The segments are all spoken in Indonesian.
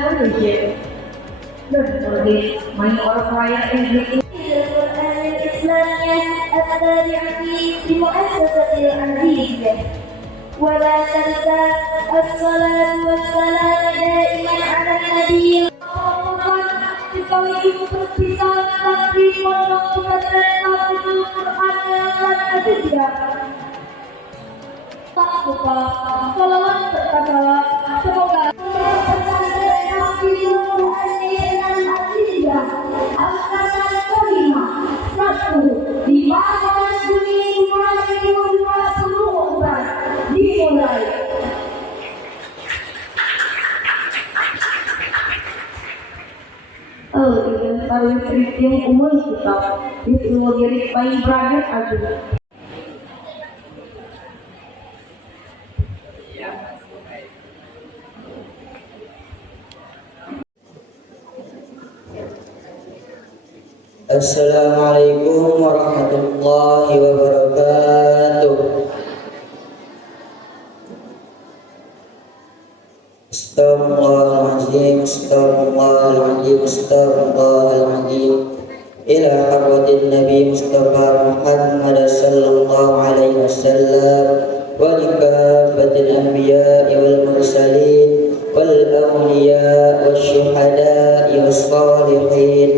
manusia. Berbagai main orang kaya yang bikin القرآن الإسلامية التابعة لمؤسسة العزيزة ولا تنسى الصلاة والسلام دائما على النبي sekaligus berpisah dari pondok pesantren Nurul Quran dan Azizah. Tak lupa salawat serta salam semoga pesantren Nurul Quran dan Azizah angkatan kelima 1 di mana Juni 2024 dimulai. Dengan tarikh Kristen umum kita disuruh bayi beradat aja. Assalamualaikum warahmatullahi wabarakatuh. Astaghfirullahaladzim, astaghfirullahaladzim, astaghfirullahaladzim. Ila hadratin Nabi Mustafa Muhammad sallallahu alaihi wasallam wa likafatil anbiya'i wal mursalin wal awliya wal syuhada'i wal salihin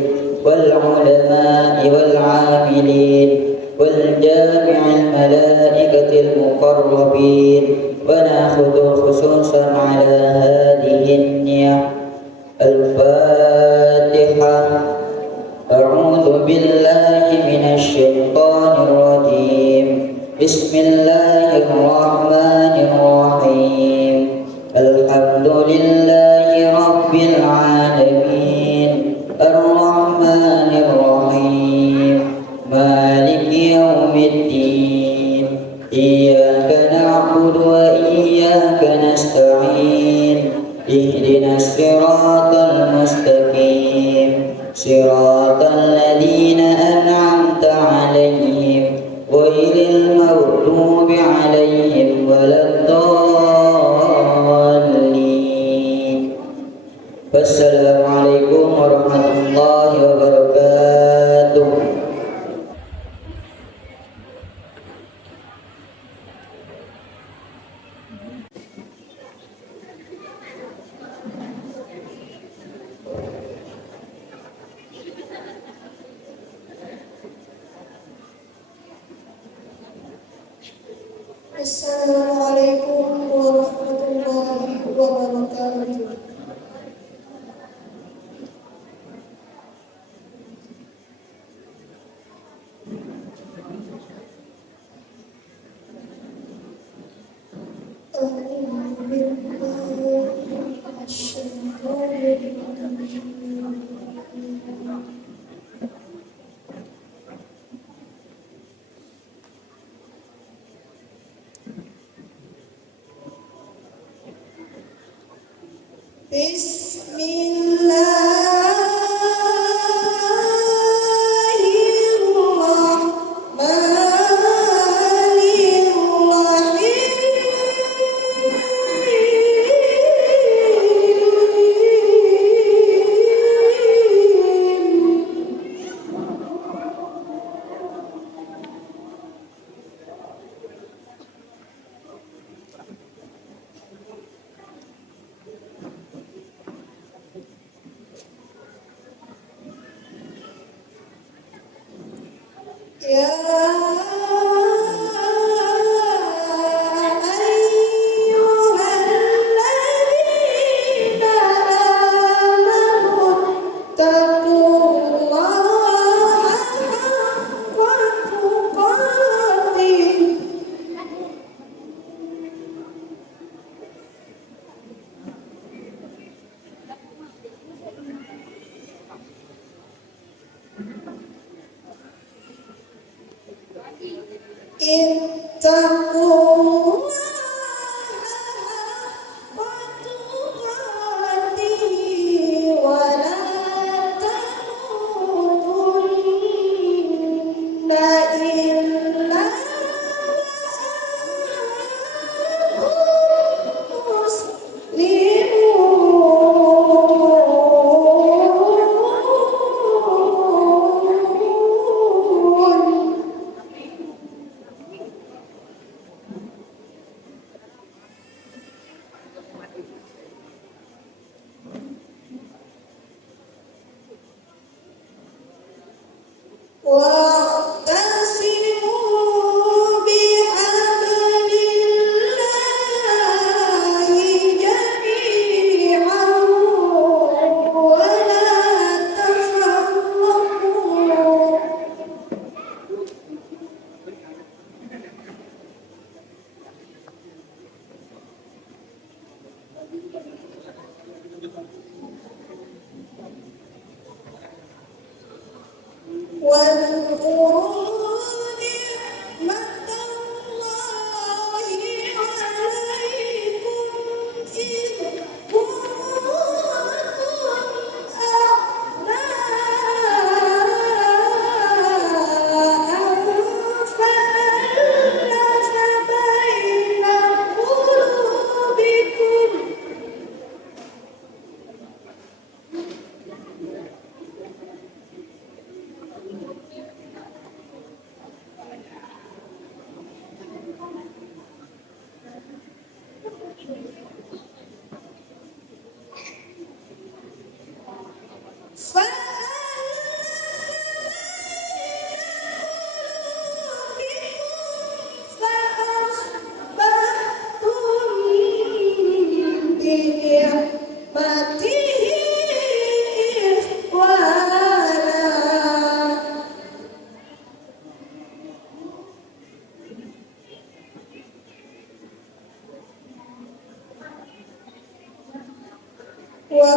wal ulama'i wal amilin wal jami'il malaikatil muqarrabin wa nakhudhu khususan ala hadihin niyah. Al-Fatihah. A'udzu billahi minasy syaithanir rajim. Bismillahirrahmanirrahim. Alhamdulillahi rabbil alamin. Ar-Rahmanir Rahim. Maliki yaumiddin. Iyyaka na'budu wa iyyaka nasta'in. Ihdinas siratal mustaqim. Siratal ladzina an'amta 'alaihim ghairil maghdubi 'alaihim waladdallin. Wassalamualaikum warahmatullahi wabarakatuh. Assalamualaikum warahmatullahi wabarakatuh. A'udzu billahi minasyaitonir rajim. Ya ayyuhalladzina amanu taqullaha haqqa tuqatih.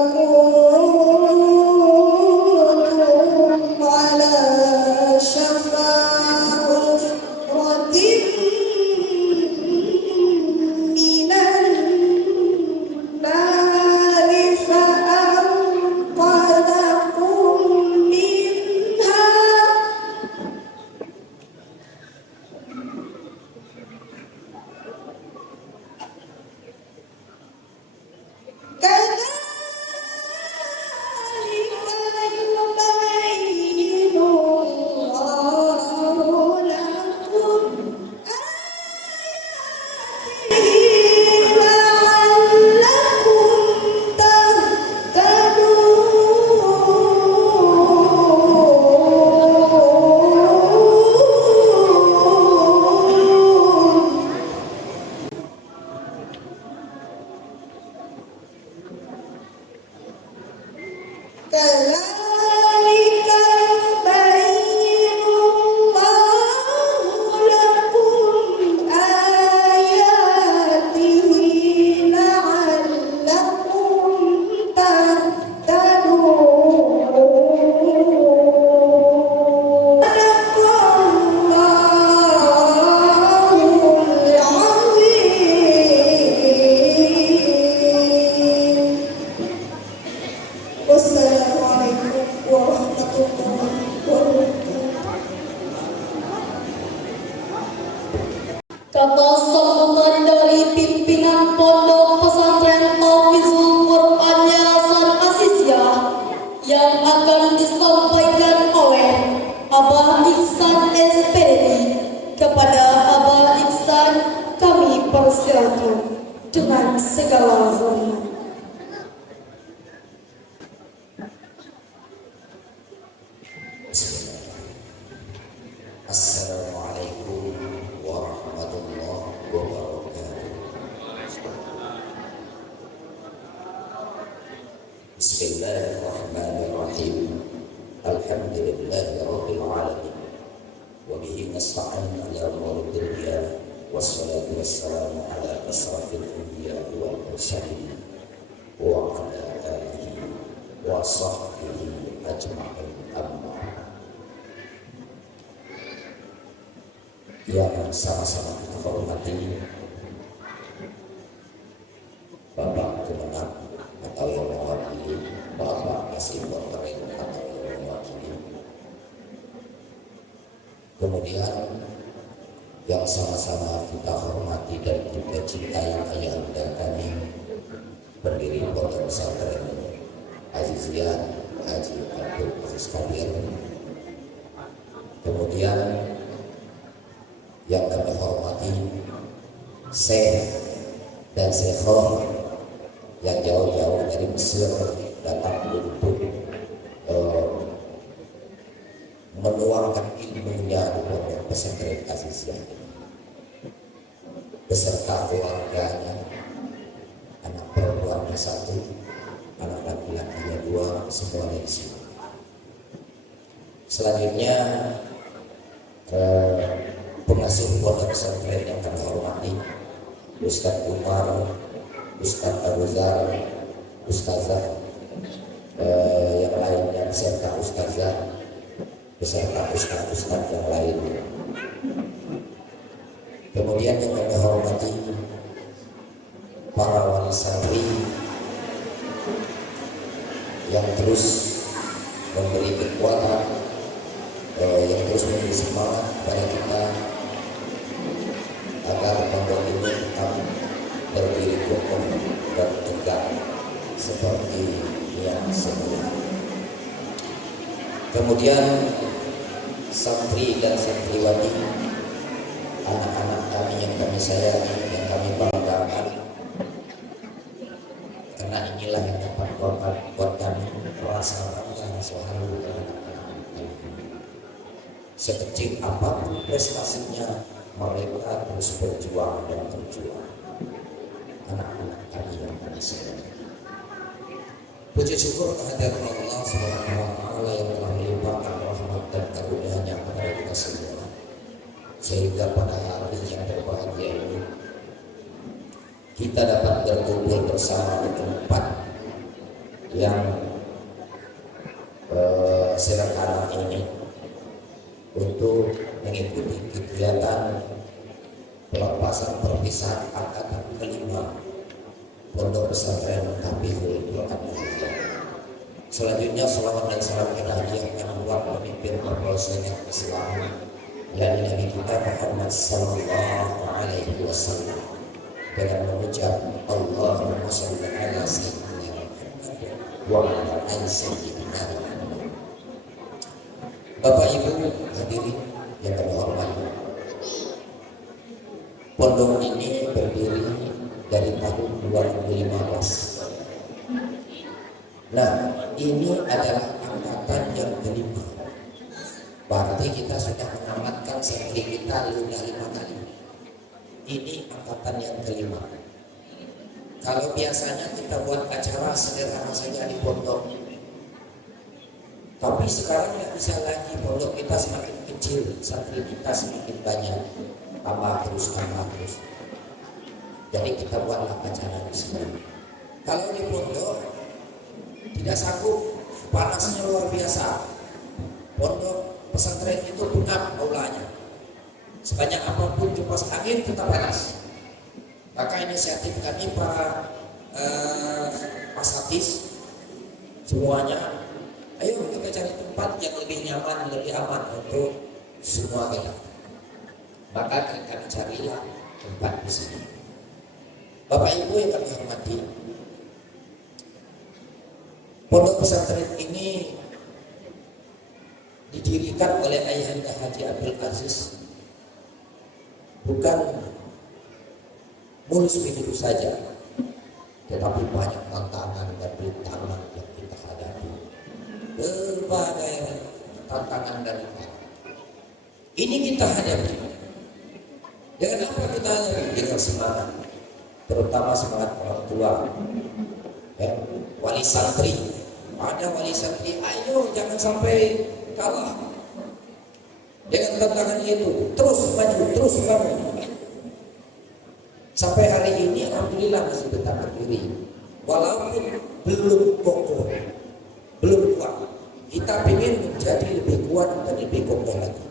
كنتم على شفا حفرة من النار فأنقذكم منها كذلك يبين الله لكم لعلكم تهتدون كذلك يبين الله لكم آياته لعلكم تهتدون صدق الله العظيم. Wassalamualaikum warahmatullahi wabarakatuh. Kata sambutan dari pimpinan Pondok Pesantren Tahfidzul Quran Yayasan Asisiah yang akan disampaikan oleh Abah Ihsan SPD. Kepada Abah Ihsan kami persilakan dengan segala hormat. Assalamualaikum warahmatullahi wabarakatuh. Bismillahirrahmanirrahim. Alhamdulillahi rabbil alamin. Wa bihi nasta'in ala umuri dunya wassalatu wassalamu ala asrafil anbiya'i wal mursalin wa ala alihi wa sahbihi ajma'in, amma yang sama-sama kita hormati Bapak Kemenang atau yang mewakili Bapak Kasih Pemerintah atau yang mewakili, kemudian yang sama-sama kita hormati dan kita cintai ayahanda kami pendiri Pondok Pesantren Aziziyah Haji Abdul Aziz Kabir, kemudian yang kami hormati Syekh dan Syekhah yang jauh-jauh dari Mesir datang untuk menuangkan ilmunya di Pondok Pesantren Aziziyah beserta keluarganya, anak perempuannya 1, anak laki-lakinya 2, semuanya di sini. Selanjutnya pengasuh Pondok Pesantren yang kami hormati Ustadz Umar, Ustadz Abuzar, Ustazah yang lainnya beserta Ustazah beserta Ustadz yang lain. Kemudian yang kami hormati para wali santri yang terus memberi kekuatan, yang terus memberi semangat kepada kita agar pondok ini tetap berdiri kokoh dan tegak seperti yang semula. Kemudian santri dan santriwati, anak-anak kami yang kami sayangi, yang kami banggakan, karena inilah yang dapat buat kami merasa bangga selalu dengan anak-anak kami. Sekecil apapun prestasinya, mereka terus berjuang dan berjuang. Anak-anak kami yang kami sayangi. Puji syukur kehadirat Allah Subhanahu wa Ta'ala yang telah melimpahkan rahmat dan karunia-Nya kepada kita semua, sehingga pada hari yang berbahagia ini kita dapat berkumpul bersama di tempat yang sederhana ini untuk mengikuti kegiatan pelepasan perpisahan angkatan kelima Pondok Pesantren Tabligh Quran. Selanjutnya salawat dan salam kita hadiahkan buat pemimpin perpeloncoan Islam dan Nabi kita Muhammad sallallahu alaihi wasallam dengan mengucap Allahumma shalli ala sayyidina wa ala ali sayyidina. Bapak Ibu hadirin yang kami hormati, pondok ini berdiri dari tahun 2015. Nah, ini adalah angkatan yang kelima. Berarti kita sudah menamatkan santri kita sudah 5 kali. Ini angkatan yang kelima. Kalau biasanya kita buat acara sederhana saja di pondok, tapi sekarang tidak bisa lagi. Pondok kita semakin kecil, santri kita semakin banyak, tambah terus. Jadi kita buatlah acara di sini. Kalau di pondok tidak sanggup, panasnya luar biasa. Pondok pesantren itu pengap aulanya. Sebanyak apapun kipas angin tetap panas. Maka inisiatif kami para pasatis semuanya, ayo kita cari tempat yang lebih nyaman, lebih aman untuk semua kita. Maka kami carilah tempat di sini. Bapak Ibu yang kami hormati, pondok pesantren ini didirikan oleh Ayahanda Haji Abdul Aziz bukan mulus begitu saja, tetapi banyak tantangan dan rintangan yang kita hadapi. Berbagai tantangan dan rintangan ini kita hadapi. Dengan apa kita hadapi? Dengan semangat, terutama semangat orang tua, wali santri. Ada wali santri, ayo jangan sampai kalah dengan tantangan itu, terus maju, terus bangun. Sampai hari ini alhamdulillah masih tetap berdiri, walaupun belum kokoh, belum kuat. Kita ingin menjadi lebih kuat dan lebih kokoh lagi.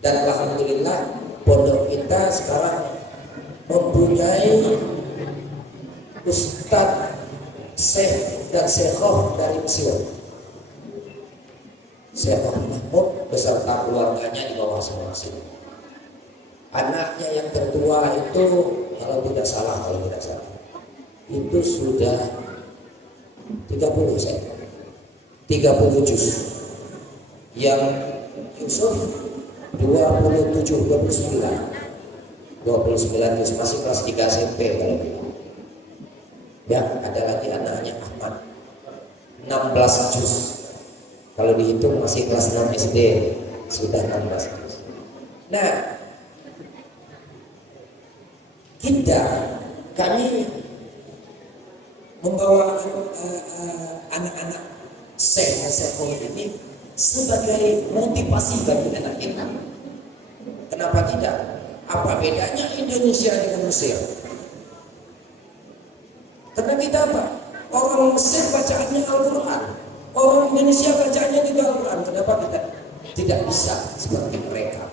Dan alhamdulillah pondok kita sekarang mempunyai ustadz, syekh dan syekhah dari Mesir. Syekh Mahmud beserta keluarganya di bawah masing-masing. Anaknya yang tertua itu kalau tidak salah itu sudah 30 juz. Yang Yusuf 29 juz, masih kelas 3 SMP kalau gitu. Ya, ada lagi anaknya Ahmad 16 juz. Kalau dihitung masih kelas 6 SD, sudah 16 juz. Nah, kami membawa anak-anak sekolah ini sebagai motivasi bagi anak kita. Kenapa tidak? Apa bedanya Indonesia dengan Mesir? Karena kita apa? Orang Mesir bacaannya Al-Quran, orang Indonesia bacaannya juga Al-Quran. Kenapa kita tidak bisa seperti mereka?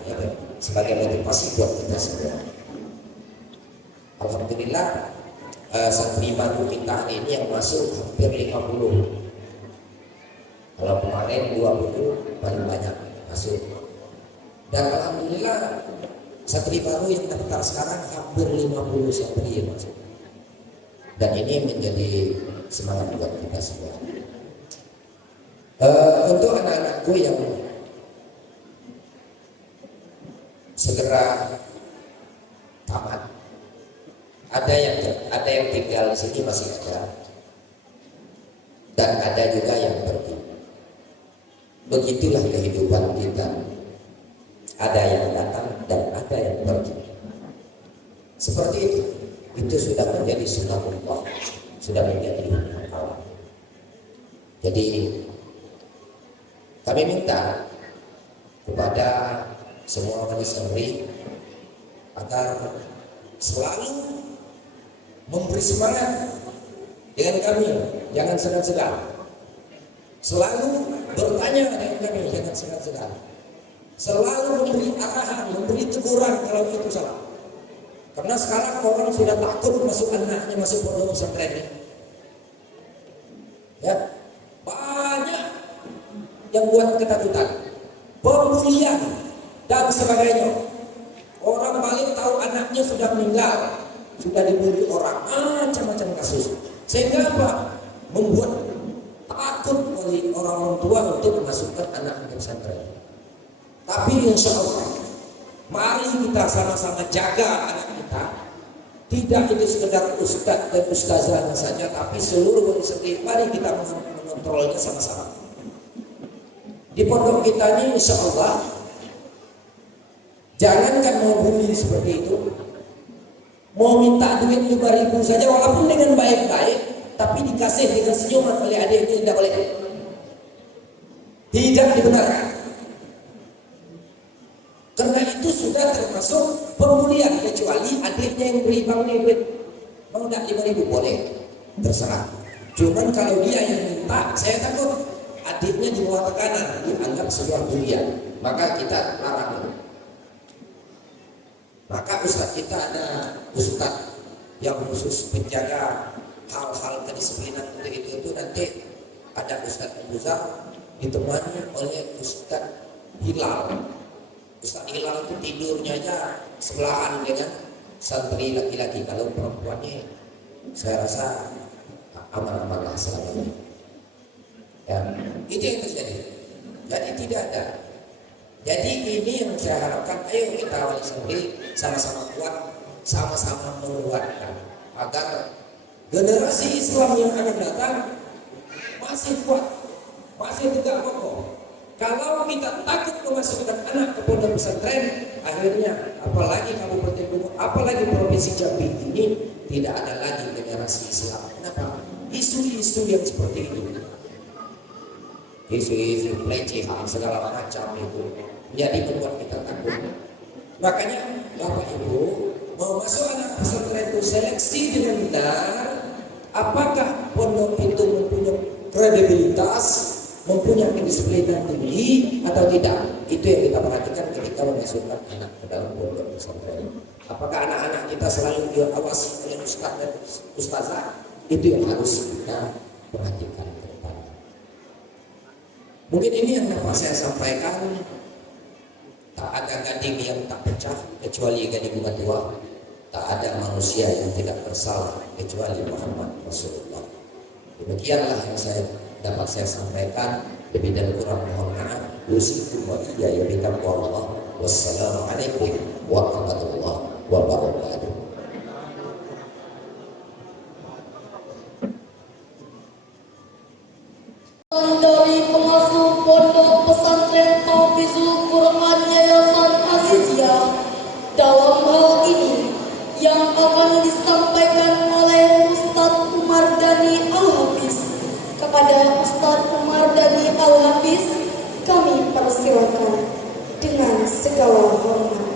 Sebagai motivasi buat kita semua. Alhamdulillah santri baru kita ini yang masuk hampir 50. Kalau kemarin 20 paling banyak masuk. Dan alhamdulillah santri baru yang daftar sekarang hampir 50 santri yang masuk. Dan ini menjadi semangat buat kita semua. Untuk anak-anakku yang segera tamat, ada yang tinggal di sini masih ada, dan ada juga yang pergi. Begitulah kehidupan kita. Ada yang datang dan ada yang pergi. Seperti itu. Itu sudah menjadi sunnahullah, sudah menjadi alam. Jadi kami minta kepada semua wali santri agar selalu memberi semangat dengan kami, jangan segan-segan. Selalu bertanya dengan kami, jangan segan-segan. Selalu memberi arahan, memberi teguran kalau itu salah. Karena sekarang orang sudah takut masuk anaknya masuk pondok pesantren. Ya, banyak yang buat ketakutan, pembulian dan sebagainya. Orang balik tahu anaknya sudah meninggal, sudah dibully orang, macam-macam kasus. Sehingga apa? Membuat takut oleh orang-orang tua untuk memasukkan anak ke pesantren. Tapi insya Allah, mari kita sama-sama jaga anak kita. Tidak itu sekedar ustaz dan ustazah saja, tapi seluruh setiap mari kita mengontrolnya sama-sama. Di pondok kita ini insya Allah, jangankan mau bully seperti itu, mau minta duit 5.000 saja walaupun dengan baik-baik, tapi dikasih dengan senyuman oleh adiknya tidak boleh. Tidak dibenarkan. Karena itu sudah termasuk pembulian, kecuali adiknya yang beri bangnya duit. Mau tidak 5.000 boleh, terserah. Cuman kalau dia yang minta, saya takut adiknya di bawah tekanan dianggap sebuah bulian, maka kita larang. Maka ustaz kita ada ustaz yang khusus menjaga hal-hal kedisiplinan itu nanti ada Ustaz Buzar ditemani oleh Ustaz Hilal. Ustaz Hilal itu tidurnya aja sebelahan dengan santri laki-laki. Kalau perempuannya saya rasa aman-aman lah selama ini. Ya, itu yang terjadi. Jadi tidak ada. Jadi ini yang saya harapkan, ayo kita wali santri sama-sama kuat, sama-sama menguatkan agar generasi Islam yang akan datang masih kuat, masih tegak kokoh. Kalau kita takut memasukkan anak ke pondok pesantren, akhirnya apalagi Kabupaten Bogor, apalagi Provinsi Jambi ini tidak ada lagi generasi Islam. Kenapa? Isu-isu yang seperti itu, isu-isu pelecehan segala macam itu jadi membuat kita takut. Makanya Bapak Ibu mau masuk anak pesantren itu seleksi dengan benar. Apakah pondok itu mempunyai kredibilitas, mempunyai kedisiplinan tinggi atau tidak? Itu yang kita perhatikan ketika memasukkan anak ke dalam pondok pesantren. Apakah anak-anak kita selalu diawasi oleh ustaz dan ustazah? Itu yang harus kita perhatikan ke depan. Mungkin ini yang dapat saya sampaikan. Tak ada gading yang tak pecah kecuali gading tua. Tak ada manusia yang tidak bersalah kecuali Muhammad Rasulullah. Demikianlah yang dapat saya sampaikan. Lebih dan kurang mohon maaf. Usikum wa iyaya bitaqwallah. Wassalamualaikum warahmatullahi wabarakatuh. Dari pengasuh pondok pesantren Tahfizul Quran Yayasan Azizia, dalam hal ini yang akan disampaikan oleh Ustadz Umar Dhani Al-Hafiz. Kepada Ustadz Umar Dhani Al-Hafiz kami persilakan dengan segala hormat.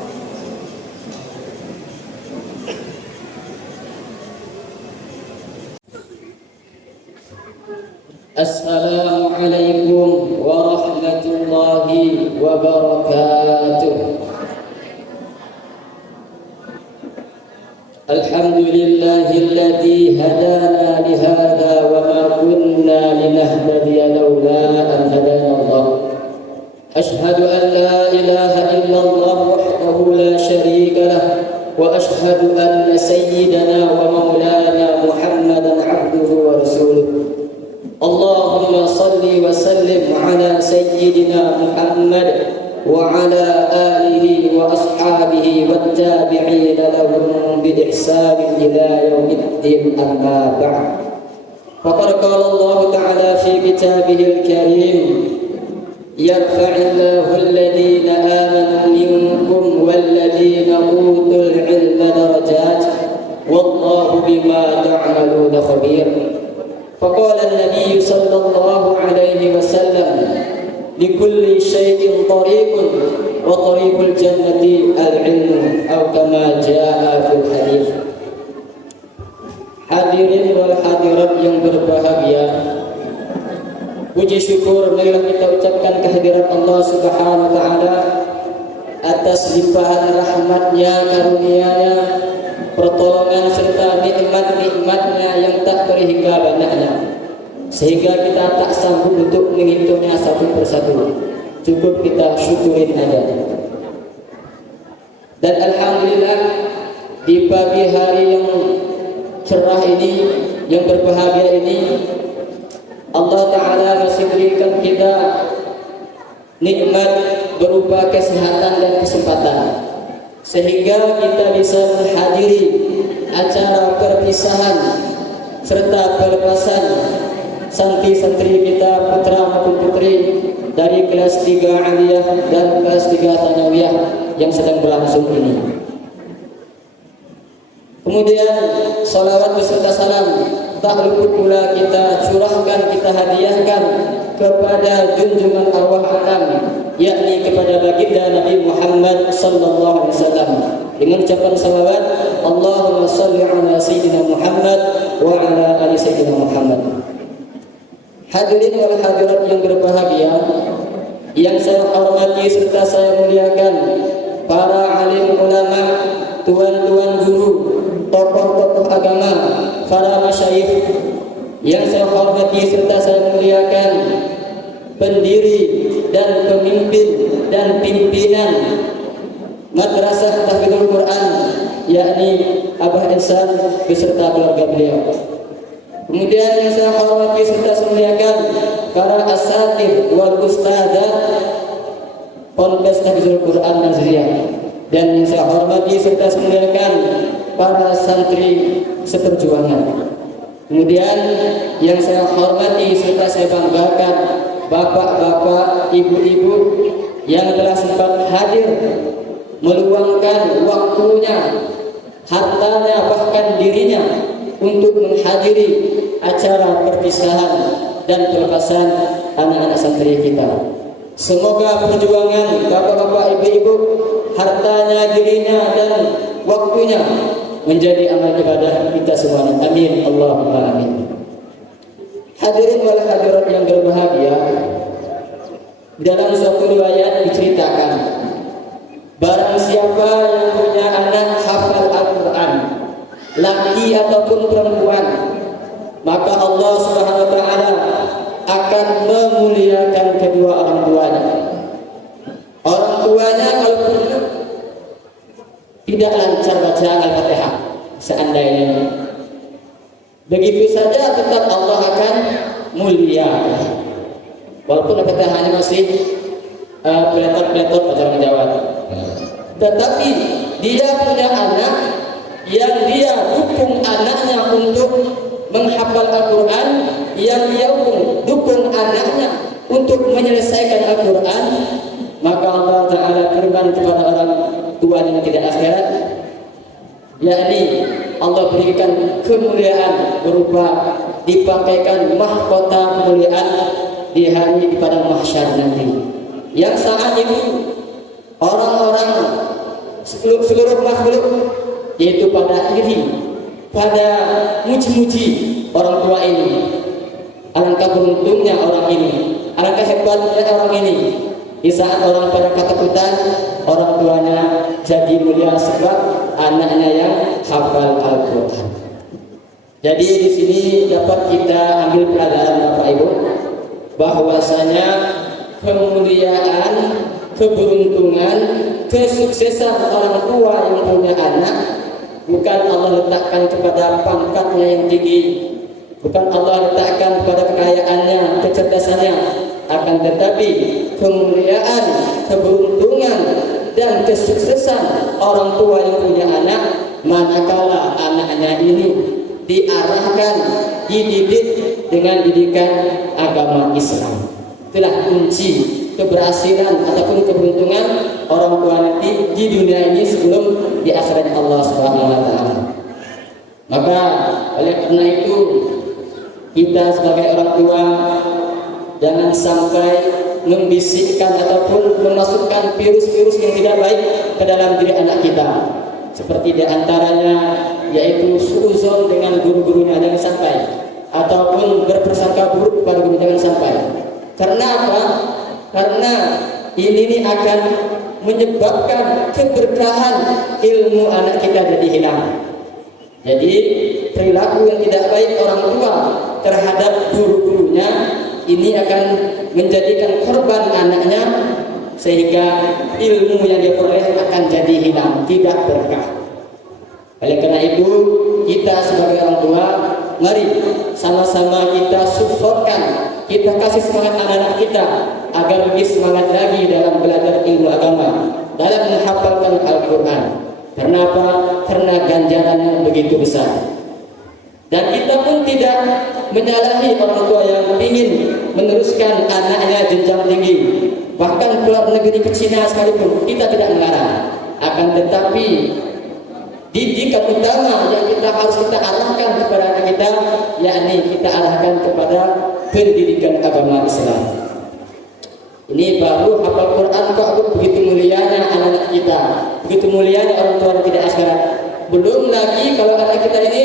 Assalamualaikum warahmatullahi wabarakatuh. Alhamdulillahilladzi hadana lihada wa ma kunna linahtadiya laula an hadana Allah. Ashhadu an la ilaha illallah wahdahu la syarika lah wa ashhadu anna sayyidana wa maulana Muhammadan abduhu wa rasuluh. Allahumma salli wa sallim ala sayyidina Muhammad wa ala alihi wa ashabihi wattabi'ina lahum bi ihsan ila yaumiddin, amma ba'd. Faqad qala Allah ta'ala fi kitabihil karim, yarfa'illahu alladhina amanu minkum walladhina utul ilma darajat wallahu bima ta'maluna khabir. فقال النبي صلى الله عليه وسلم لكل شيء طريق وطريق الجنة العلم أو كما جاء في الحديث. Hadirin wal hadirat yang puji syukur marilah kita ucapkan kehadirat Allah Subhanahu wa taala atas limpahan rahmatnya, karunia-Nya, pertolongan serta nikmat-nikmatnya yang tak terhingga banyaknya, sehingga kita tak sanggup untuk menghitungnya satu persatu. Cukup kita syukurin aja. Dan alhamdulillah di pagi hari yang cerah ini, yang berbahagia ini, Allah Ta'ala masih berikan kita nikmat berupa kesehatan dan kesempatan, sehingga kita bisa menghadiri acara perpisahan serta pelepasan santri-santri kita, putra maupun putri dari kelas 3 aliyah dan kelas 3 tsanawiyah yang sedang berlangsung ini. Kemudian salawat beserta salam tak luput pula kita curahkan, kita hadiahkan kepada junjungan arwah alam, yakni kepada baginda Nabi Muhammad sallallahu alaihi wasallam, dengan ucapan salawat Allahumma shalli ala sayyidina Muhammad wa ala ali sayyidina Muhammad. Hadirin wal hadirat yang berbahagia, yang saya hormati serta saya muliakan, para alim ulama, tuan-tuan guru, tokoh-tokoh agama, para masyayikh yang saya hormati serta saya muliakan, pendiri dan pemimpin dan pimpinan Madrasah Tahfidzul Quran, yakni Abah Ihsan beserta keluarga beliau. Kemudian yang saya hormati serta saya muliakan, para asatidz wal ustadzah Ponpes Tahfidzul Quran Nazriyah. Dan yang saya hormati serta saya muliakan, para santri seperjuangan. Kemudian yang saya hormati serta saya banggakan, bapak-bapak, ibu-ibu yang telah sempat hadir, meluangkan waktunya, hartanya, bahkan dirinya untuk menghadiri acara perpisahan dan pelepasan anak-anak santri kita. Semoga perjuangan bapak-bapak, ibu-ibu, hartanya, dirinya, dan waktunya menjadi amal ibadah kita semuanya. Amin. Allahumma amin. Hadirin wal hadirat yang berbahagia, dalam suatu riwayat diceritakan, barang siapa yang punya anak hafal Al-Quran, laki ataupun perempuan, maka Allah Subhanahu wa taala akan memuliakan kedua orang tuanya. Orang tuanya kalau tidak lancar baca Al-Fatihah, seandainya begitu saja tetap Allah akan muliakan, walaupun Al-Fatihahnya masih peletot-peletot bahasa orang Jawa. Tetapi dia punya anak yang dia dukung anaknya untuk menghafal Al-Quran, yang dia dukung anaknya untuk menyelesaikan Al-Quran, maka Allah Ta'ala firman kepada orang tua yang tidak akhirat, yakni Allah berikan kemuliaan berupa dipakaikan mahkota kemuliaan di hari di padang mahsyar nanti, yang saat itu orang-orang seluruh makhluk yaitu pada iri, pada muji-muji orang tua ini. Alangkah beruntungnya orang ini, alangkah hebatnya orang ini. Di saat orang pada ketakutan, orang tuanya jadi mulia sebab anaknya yang hafal Al-Quran. Jadi di sini dapat kita ambil pelajaran Bapak Ibu, bahwasanya kemuliaan, keberuntungan, kesuksesan orang tua yang punya anak bukan Allah letakkan kepada pangkatnya yang tinggi, bukan Allah letakkan kepada kekayaannya, kecerdasannya, akan tetapi kemuliaan, keberuntungan, dan kesuksesan orang tua yang punya anak manakala anaknya ini diarahkan, dididik dengan didikan agama Islam. Itulah kunci keberhasilan ataupun keberuntungan orang tua nanti di dunia ini sebelum di akhirat Allah Subhanahu wa taala. Maka oleh karena itu kita sebagai orang tua jangan sampai membisikkan ataupun memasukkan virus-virus yang tidak baik ke dalam diri anak kita. Seperti diantaranya yaitu suuzon dengan guru-gurunya, jangan sampai, ataupun berprasangka buruk kepada guru, jangan sampai. Karena apa? Karena ini akan menyebabkan keberkahan ilmu anak kita jadi hilang. Jadi perilaku yang tidak baik orang tua terhadap guru-gurunya ini akan menjadikan korban anaknya, sehingga ilmu yang dia peroleh akan jadi hilang, tidak berkah. Oleh karena itu, kita sebagai orang tua, mari sama-sama kita supportkan, kita kasih semangat anak-anak kita agar lebih semangat lagi dalam belajar ilmu agama, dalam menghafalkan Al-Quran. Karena apa? Karena ganjarannya begitu besar. Dan kita pun tidak menyalahi orang tua yang ingin meneruskan anaknya jenjang tinggi, bahkan keluar negeri ke Cina sekalipun, kita tidak melarang. Akan tetapi didikan utama yang kita harus kita arahkan kepada anak kita, yakni kita arahkan kepada pendidikan agama Islam. Ini baru hafal Quran kok begitu mulianya anak-anak kita, begitu mulianya orang tua yang tidak akhirat. Belum lagi kalau anak kita ini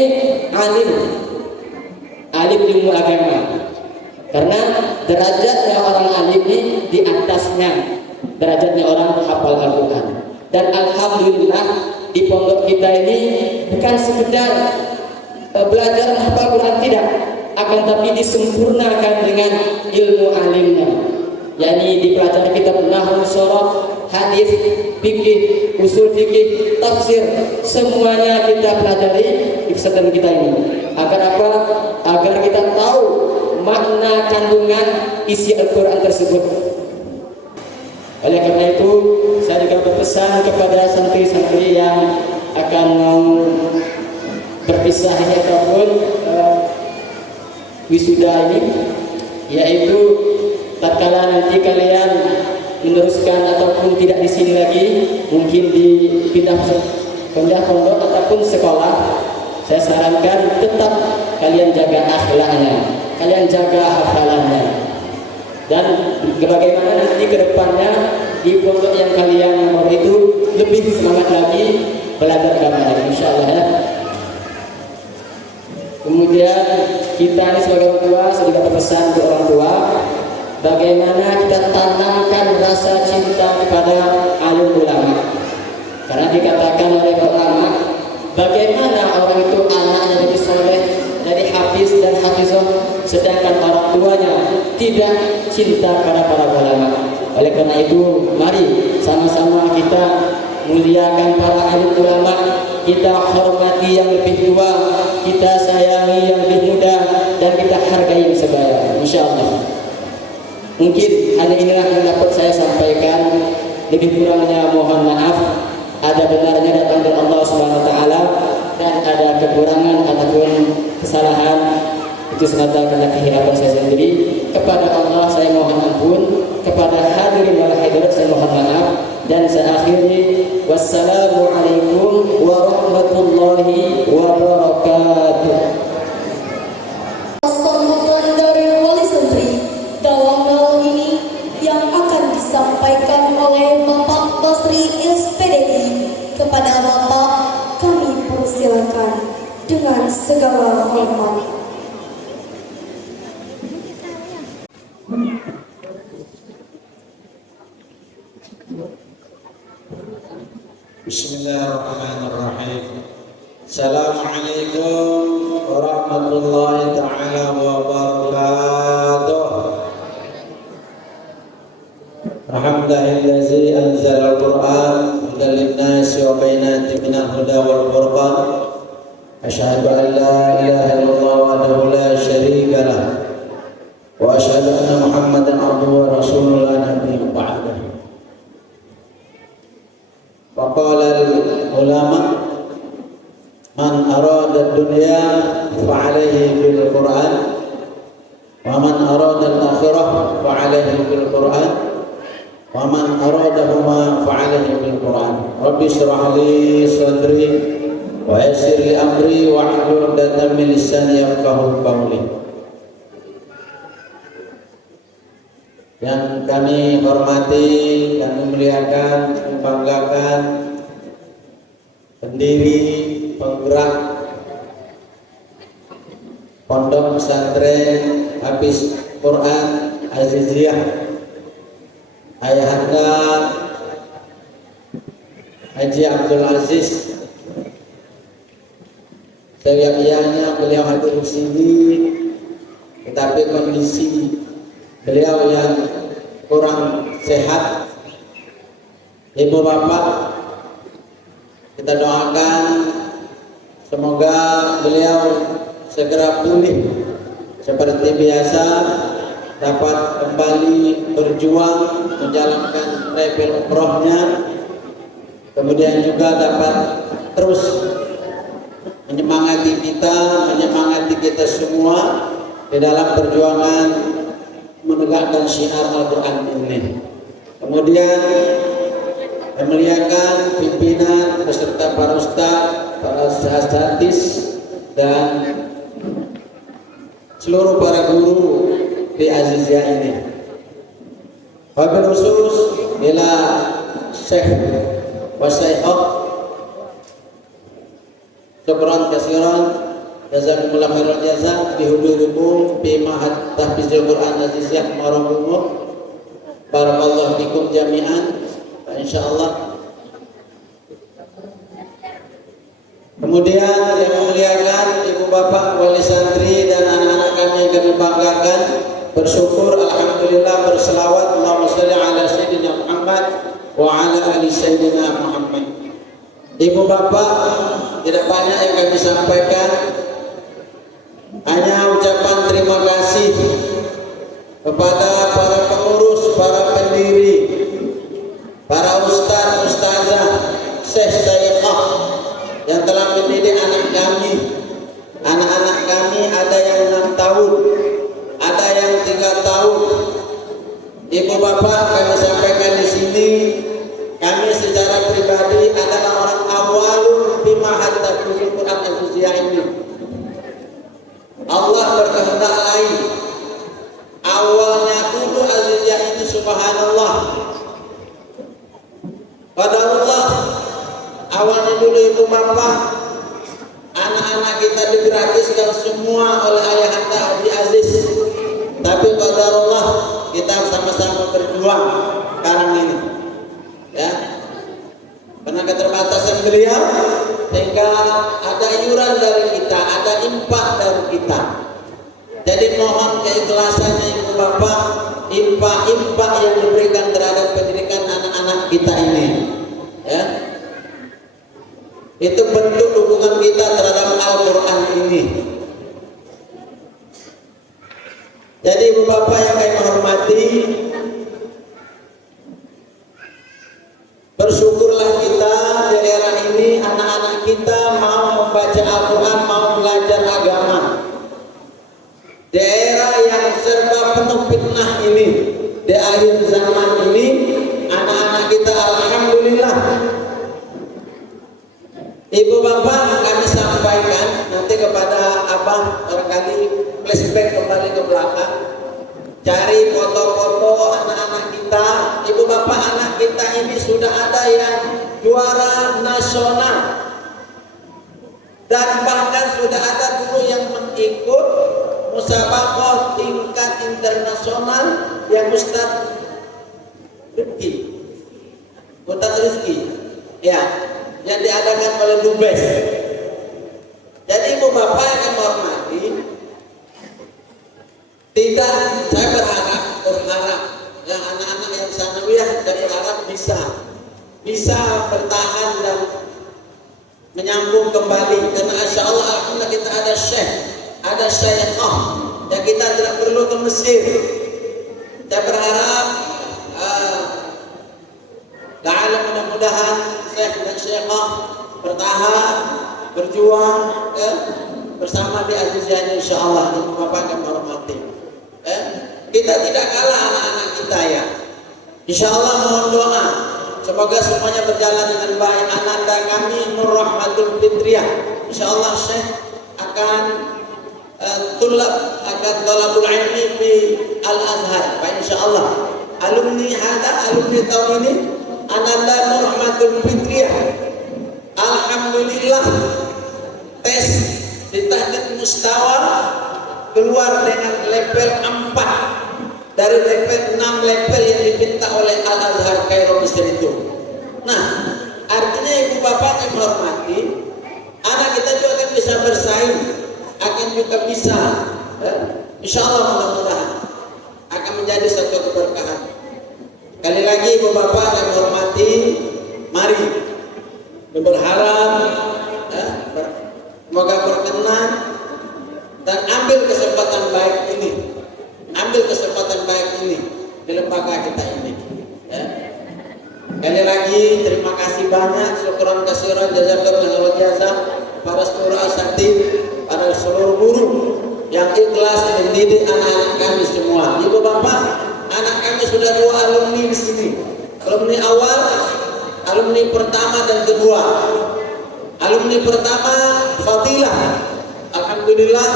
alim ilmu agama. Karena derajatnya orang alim ini di atasnya derajatnya orang hafal Al-Quran. Dan alhamdulillah di pondok kita ini bukan sekedar belajar menghafal Quran, tidak, akan tapi disempurnakan dengan ilmu alimnya, yakni dipelajari kitab nahwu, sharah, hadis, fikih, usul fikih, tafsir, semuanya kita pelajari di pesantren kita ini. Agar apa? Agar kita tahu makna kandungan isi Al-Quran tersebut. Oleh karena itu, saya juga berpesan kepada santri-santri yang akan mau berpisah ataupun wisuda ini, yaitu tatkala nanti kalian meneruskan ataupun tidak di sini lagi, mungkin dipindah pondok ataupun sekolah, saya sarankan tetap kalian jaga akhlaknya, kalian jaga hafalannya, dan bagaimana nanti ke depannya di pondok yang kalian mau itu lebih semangat lagi belajar agama, insyaallah ya. Kemudian kita ini sebagai orang tua, saya juga berpesan untuk orang tua, bagaimana kita tanamkan rasa cinta kepada alim ulama. Karena dikatakan oleh ulama, bagaimana orang itu anaknya jadi soleh, jadi hafiz dan hafizah, sedangkan orang tuanya tidak cinta pada para ulama. Oleh karena itu, mari sama-sama kita muliakan para alim ulama, kita hormati yang lebih tua, kita sayangi yang lebih muda, dan kita hargai yang sebaya, insyaallah. Mungkin hanya inilah yang dapat saya sampaikan, lebih kurangnya mohon maaf. Ada benarnya datang dari Allah Subhanahu wa taala, dan ada kekurangan ataupun kesalahan itu semata karena kehilapan saya sendiri. Kepada Allah saya mohon ampun, kepada hadirin wal hadirat saya mohon maaf, dan saya akhiri wassalamualaikum warahmatullahi wabarakatuh. Sambutan dari wali santri dalam hal ini yang akan disampaikan oleh Bapak Basri SPDI. Kepada Bapak kami persilakan dengan segala hormat. Bismillahirrahmanirrahim. Assalamualaikum warahmatullahi ta'ala wabarakatuh. Alhamdulillazi anzala al-Qur'an hudan lin-nasi wa bayyinatin minal huda wal furqan. Asyhadu an la ilaha illallah wahdahu la syarika lah, wa asyhadu anna Muhammadan abduhu wa rasuluhu la nabiyya ba'dahu. Faqala al-ulama man arada ad-dunya fa'alayhi bil Qur'an wa man arada al-akhirah fa'alayhi bil Qur'an wa man aradahuma fa'alayhi bil Qur'an. Rabbi shrah li sadri wa yassir li amri wa hlul 'uqdatam min lisani yafqahu qawli. Yang kami hormati dan memuliakan, membanggakan pendiri, penggerak Pondok Pesantren Hafiz Quran Aziziyah Ayahanda Haji Abdul Aziz. Seyogyanya beliau hadir di sini, tetapi kondisi beliau yang kurang sehat. Ibu bapak, kita doakan semoga beliau segera pulih seperti biasa, dapat kembali berjuang menjalankan travel umrohnya, kemudian juga dapat terus menyemangati kita semua di dalam perjuangan menegakkan syiar Al-Quran ini. Kemudian memuliakan pimpinan beserta para ustaz, para asatidz dan seluruh para guru di Aziziyah ini. Wabil khusus ila Syekh wa Syekhah, syukran kasiran jazakumullah khairal jazaa bi hudurikum fi ma'had tahfizil Quran Aziziyah Marahumur. Barakallahu fikum jami'an. Insyaallah. Kemudian yang memuliakan ibu bapak wali santri dan anak-anak kami yang kami banggakan, bersyukur alhamdulillah, berselawat Allahumma shalli ala sayyidina Muhammad wa ala ali sayyidina Muhammad. Ibu bapak, tidak banyak yang kami sampaikan, hanya ucapan terima kasih kepada para pengurus, para pendiri, para ustaz, ustazah, syekh, syekhah yang telah mendidik anak kami. Anak-anak kami ada yang 6 tahun, ada yang 3 tahun. Ibu bapak, kami sampaikan di sini, kami secara pribadi adalah orang awalul bima'had tahfizil Quran Aziziyah ini. Allah berkehendak lain. Awalnya dulu Aziziyah ini subhanallah, qadarullah. Awalnya dulu ibu bapak, anak-anak kita digratiskan semua oleh ayahanda Haji Aziz. Tapi qadarullah, kita sama-sama berjuang sekarang ini, ya, karena keterbatasan beliau, sehingga ada iuran dari kita, ada infak dari kita. Jadi mohon keikhlasannya ibu bapak, infak yang diberikan terhadap pendidikan anak-anak kita ini, ya, itu bentuk dukungan kita terhadap Al-Quran ini. Jadi ibu bapak yang kami hormati, bersyukurlah kita di era ini anak-anak kita mau membaca Al-Quran, mau belajar agama. Di era yang serba penuh fitnah ini, di akhir zaman ini, anak-anak kita alhamdulillah. Ibu bapak, kami sampaikan nanti kepada abang, barangkali flashback kembali ke belakang, cari foto-foto anak-anak kita. Ibu bapak, anak kita ini sudah ada yang juara nasional, dan bahkan sudah ada dulu yang mengikut musabaqah tingkat internasional yang Ustaz Rizki, ya, yang diadakan oleh Dubes. Jadi ibu bapak yang kami hormati, tidak, saya berharap yang anak-anak yang sanawiyah, saya berharap bisa bertahan dan menyambung kembali, karena insya Allah alhamdulillah kita ada syekh, ada syekhah, dan kita tidak perlu ke Mesir. Saya berharap mudah-mudahan syekh dan syekhah bertahan, berjuang, bersama di Aziziyah insya Allah. Ibu bapak yang hormati, kita tidak kalah anak-anak kita, ya. Insya Allah mohon doa semoga semuanya berjalan dengan baik. Ananda kami Nur Rahmatul Fitriyah, insya Allah syekh akan tolabul ilmi di Al-Azhar, insya Allah. Alumni tahun ini Ananda Nur Rahmatul Fitriyah, alhamdulillah tes di tahdid mustawa keluar dengan level 4. dari level 6 level yang diminta oleh Al-Azhar Kairo Mesir itu. Nah, artinya ibu bapak yang menghormati, anak kita juga akan bisa bersaing, akan juga bisa, insya Allah mudah-mudahan akan menjadi satu keberkahan. Kali lagi ibu bapak yang menghormati, mari berharap semoga berkenan dan ambil kesempatan baik ini. Ambil kesempatan baik ini di lembaga kita ini. Kali lagi terima kasih banyak, syukran kasiran, jazakallahu khairan para seluruh asatidz, para seluruh guru yang ikhlas mendidik anak-anak kami semua. Ibu bapak, anak kami sudah 2 alumni di sini. Alumni awal, alumni pertama dan kedua. Alumni pertama Fadilah, alhamdulillah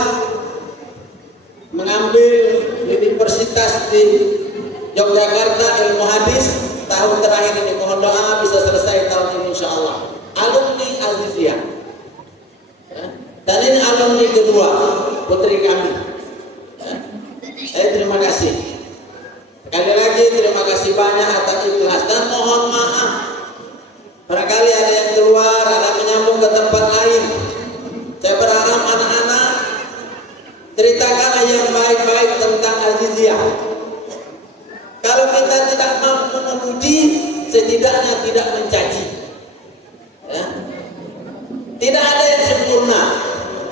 mengambil universitas di Yogyakarta ilmu hadis tahun terakhir ini. Mohon doa bisa selesai tahun ini insya Allah. Alumni Aziziyah. Dan ini alumni kedua putri kami. Saya terima kasih. Sekali lagi terima kasih banyak atas ikhlas dan mohon maaf. Barangkali ada yang keluar, ada menyambung ke tempat lain. Saya berharap anak-anak ceritakanlah yang baik-baik tentang Aziziyah. Kalau kita tidak mampu memuji, setidaknya tidak mencaci. Tidak ada yang sempurna.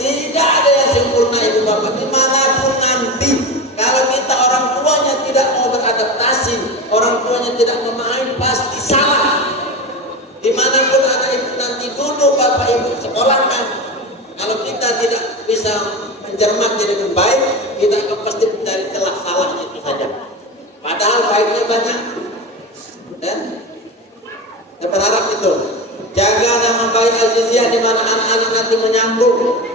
Tidak ada yang sempurna ibu bapak. Dimanapun nanti, kalau kita orang tuanya tidak mau beradaptasi, orang tuanya tidak memahami, pasti salah. Dimanapun anak ibu nanti duduk, bapak ibu sekolahkan. Kalau kita tidak bisa mencermati dengan baik, kita akan pasti mencari celah salahnya itu saja. Padahal baiknya banyak. Saya berharap itu. Jaga nama baik Aziziyah di mana anak-anak nanti menyambung,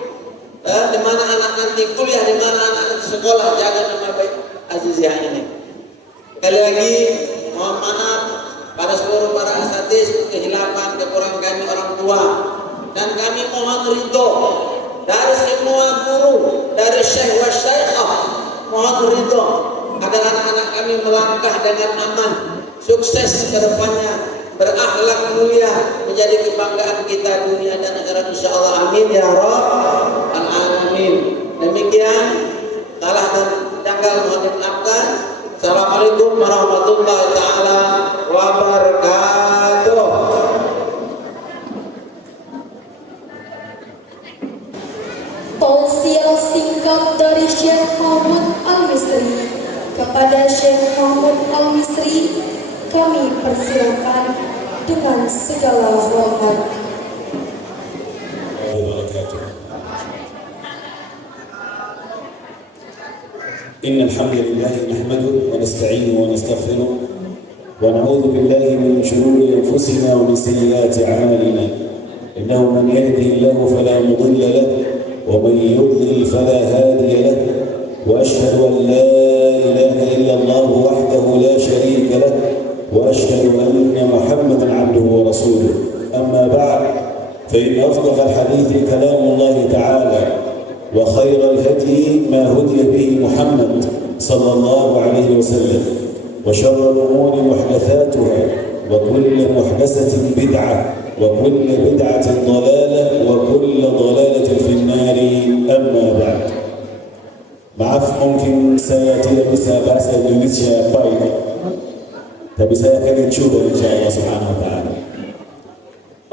di mana anak nanti kuliah, di mana anak nanti sekolah. Jaga nama baik Aziziyah ini. Sekali lagi mohon maaf pada seluruh para asatidz kehilangan kekurangan kami orang tua, dan kami mohon ridho dari semua guru, dari syekh wa syekhah, mohon ridho agar anak-anak kami melangkah dengan aman, sukses ke depannya, berakhlak mulia, menjadi kebanggaan kita dunia dan akhirat insyaallah. Amin ya rabbal alamin. Demikian salah dan janggal mohon dimaafkan. Assalamualaikum warahmatullahi taala wabarakatuh. Tausiah singkat dari Syekh Muhammad Al-Misri. Kepada Syekh Muhammad Al-Misri kami persilakan dengan segala hormat. إن الحمد لله نحمده ونستعينه ونستغفره ونعوذ بالله من شرور أنفسنا ومن سيئات أعمالنا إنه من يهده الله فلا مضل له ومن يضلل فلا هادي له وأشهد أن لا إله إلا الله وحده لا شريك له وأشهد أن محمدا عبده ورسوله أما بعد فإن أصدق الحديث كلام الله تعالى وخير الهدي ما هدي به محمد صلى الله عليه وسلم وشر الأمور محدثاتها وكل محدثة بدعة وكل بدعة ضلالة وكل ضلالة في النار. أما بعد. Maaf mungkin saya tidak bisa bahasa Indonesia baik, tapi saya akan coba insyaallah subhanahu wa ta'ala.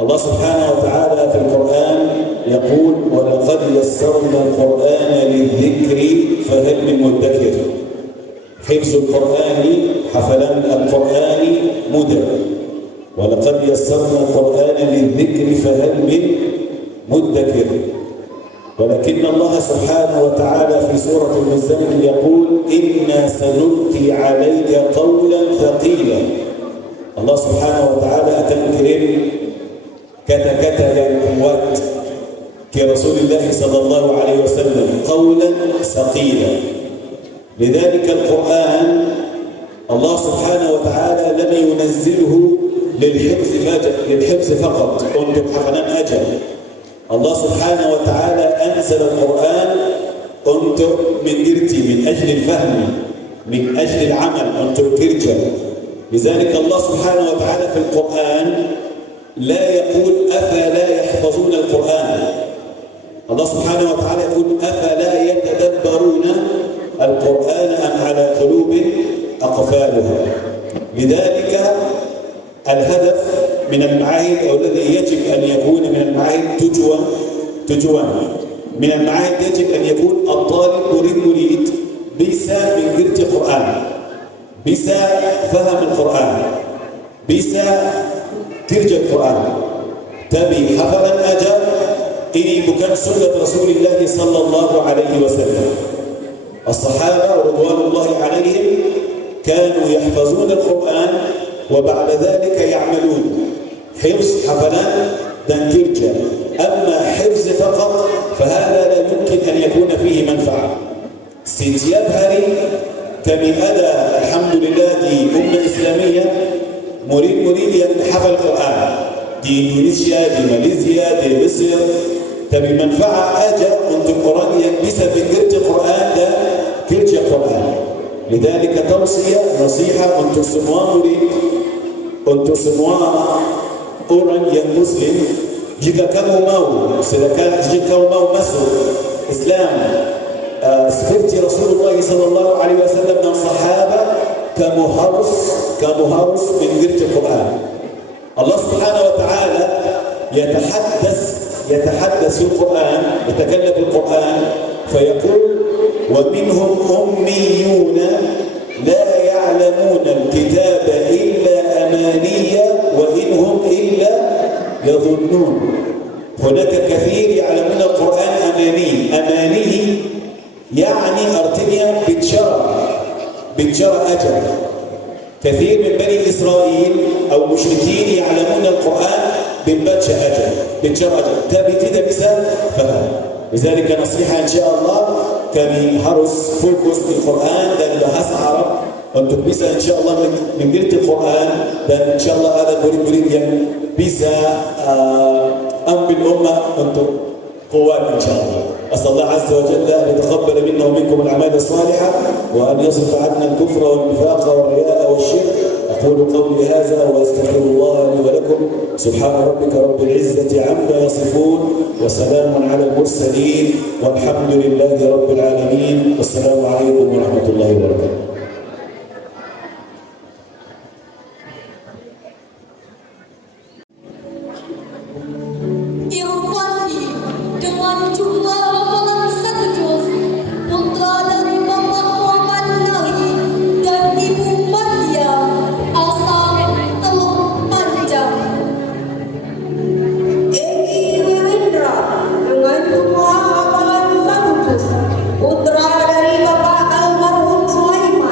Allah subhanahu wa ta'ala في القرآن يقول ولقد يسرنا القرآن للذكر فهل من مدكر. حفظ القرآن حفلان القرآن مدر. ولقد يسرنا القرآن للذكر فهل من مدكر. ولكن الله سبحانه وتعالى في سورة المزمل يقول إنا سنلقي عليك قولا ثقيلا. Allah subhanahu wa ta'ala akan kirim kata-kata yang kuat ke Rasulullah sallallahu alaihi wasallam, qawlan thaqila. لذلك القرآن الله سبحانه وتعالى لم ينزله للحفظ فقط untuk hafalan aja. Allah subhanahu wa ta'ala أنزل القرآن untuk mengerti, من أجل الفهم, min ajli al-amal, untuk kerja. لذلك الله سبحانه وتعالى في القرآن لا يقول أفلا يحفظون القرآن. الله سبحانه وتعالى يقول أفلا يتدبرون القرآن أم على قلوب أقفالها. لذلك الهدف من المعاهد أو الذي يجب أن يكون من المعاهد tujuan من المعاهد يجب أن يكون الطالب مريد bisa mengerti Quran, bisa faham Al-Quran, bisa kerja Quran. Tapi hafalan aja ini bukan sunnah Rasulullah sallallahu alaihi wasallam. As-sahaba radhiyallahu alaihim كانوا يحفظون القرآن وبعد ذلك يعملون حفظ حفلان dan kerja. أما حفظ فقط فهذا لا يمكن أن يكون فيه منفعة. Setiap hari kami ada alhamdulillah di ummah Islamiyah murid-murid yang hafal Quran di Indonesia, di Malaysia, di Mesir. Tapi manfaat aja untuk orang yang bisa bekerja Quran dan kerja Quran. Lidhalika tawsiyah, nasihat untuk semua murid, untuk semua orang yang Muslim, jika kamu mau, jika kamu mau masuk Islam seperti Rasulullah sallallahu alaihi wasallam dan sahabat, kamu harus mengerti Quran. Allah Subhanahu wa taala يتحدث في القرآن، يتكلم في القرآن فيقول ومنهم أميون لا يعلمون الكتاب إلا أماني وإن هم إلا يظنون. هناك كثير يعلمون القرآن أماني يعني أرتميا بتشرى أجل. كثير من بني إسرائيل أو مشركين يعلمون القرآن بتشرى أجل تبي تدا بسال فهم. لذلك نصيحة إن شاء الله kami harus fokus di Quran dan bahasa Arab untuk bisa insya Allah mengerti Quran dan insya Allah ada murid-murid yang bisa ambil ummah untuk kuat insya Allah. أسأل الله عز وجل أن يتقبل منا ومنكم الأعمال الصالحة وأن يصرف عنا الكفر والنفاق والرياء والشرك. أقول قولي هذا وأستغفر الله لي ولكم. سبحان ربك رب العزة عما يصفون وسلام على المرسلين والحمد لله رب العالمين. والسلام عليكم ورحمة الله وبركاته. Putra dari Bapak almarhum Sulaiman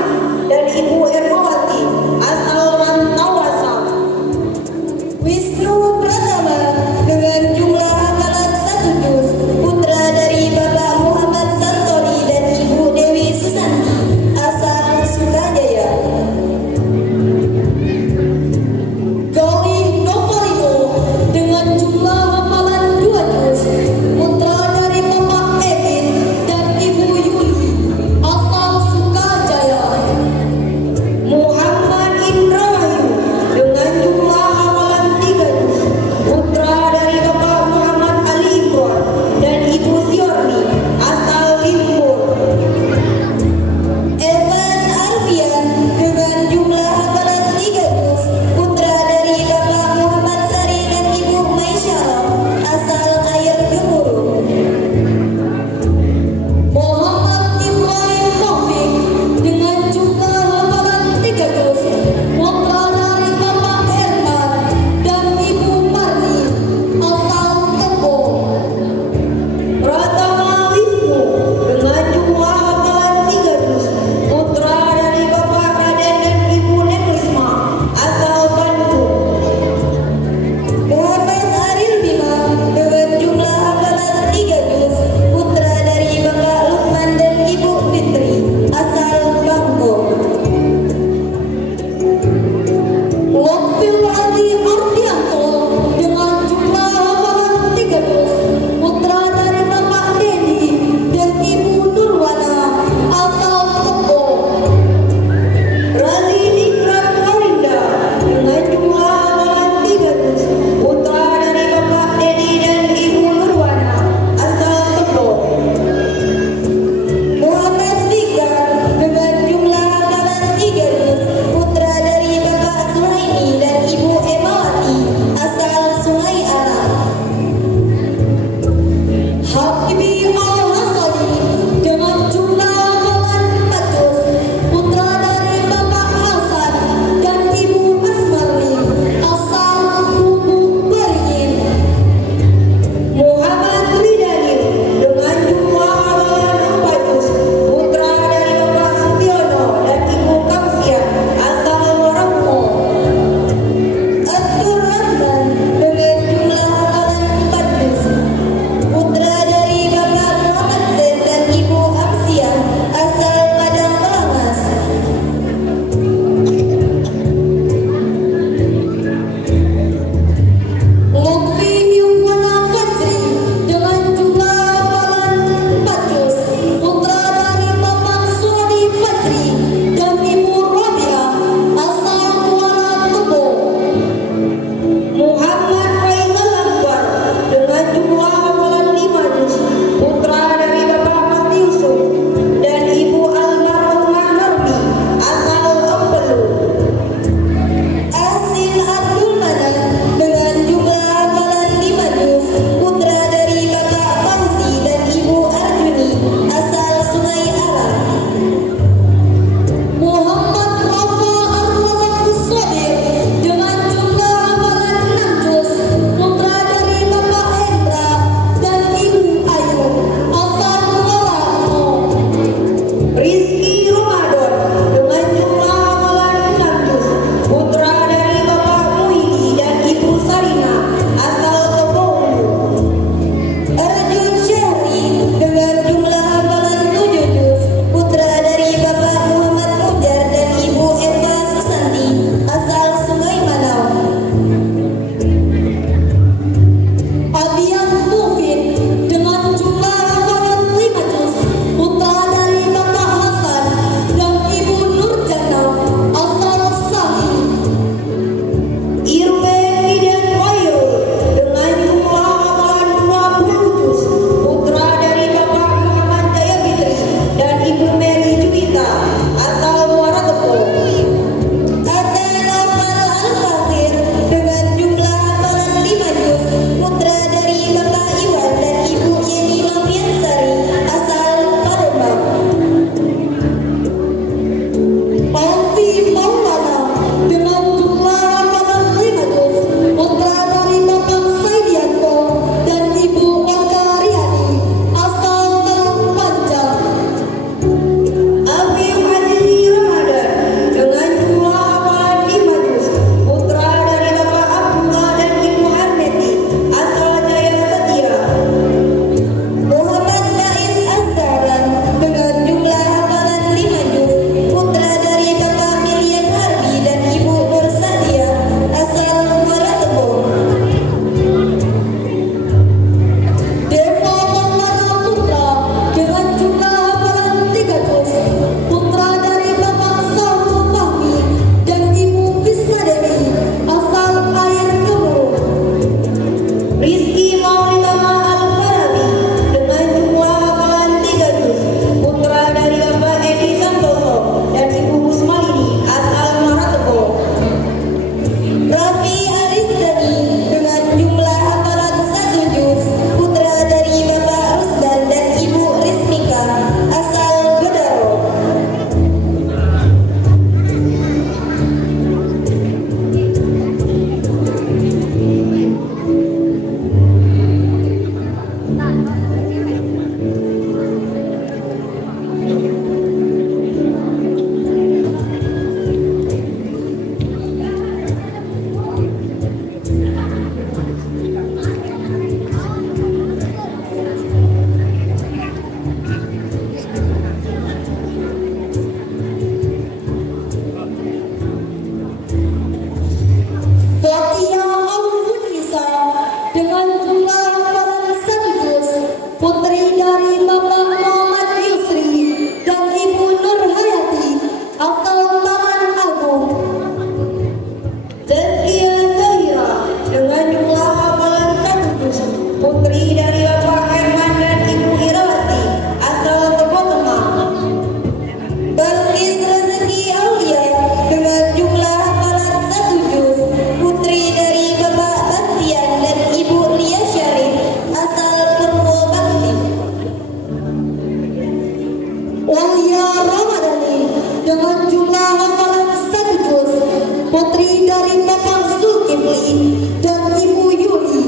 putri dari Bapak Zulkifli dan Ibu Yuli,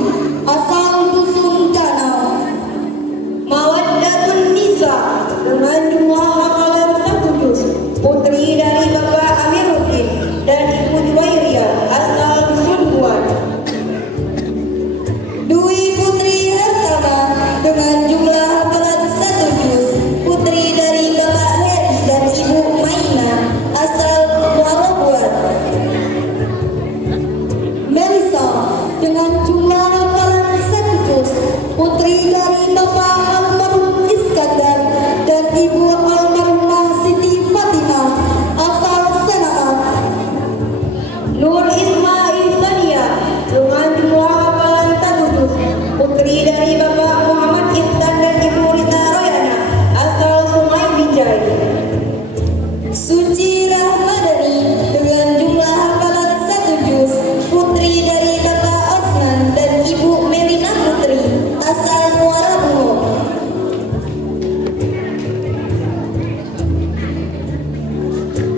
asal dusun Danau. Mawaddatun Nisa dengan jumlah hafalan 1 juz, putri dari Bapak Amiruddin dan Ibu Juwairiyah, asal dusun Buan. Dwi Putri Hartama dengan jumlah hafalan 1 juz, putri dari Bapak Heri dan Ibu Maina, asal Warabuan. Melisa dengan jumlah hafalan 1 juz, putri dari Bapak almarhum Iskandar dan Ibu almarhumah Siti Fatimah, asal Sanaa. Nur Ismail Sania dengan jumlah hafalan 1 juz, putri dari Bapak Muhammad Ihsan dan Ibu Rita Royana, asal Sungai Binjai. Suci Rahmadani dengan jumlah hafalan 1 juz, putri dari Bapak Osman dan Ibu Melina Putri, asal Muara Bungo.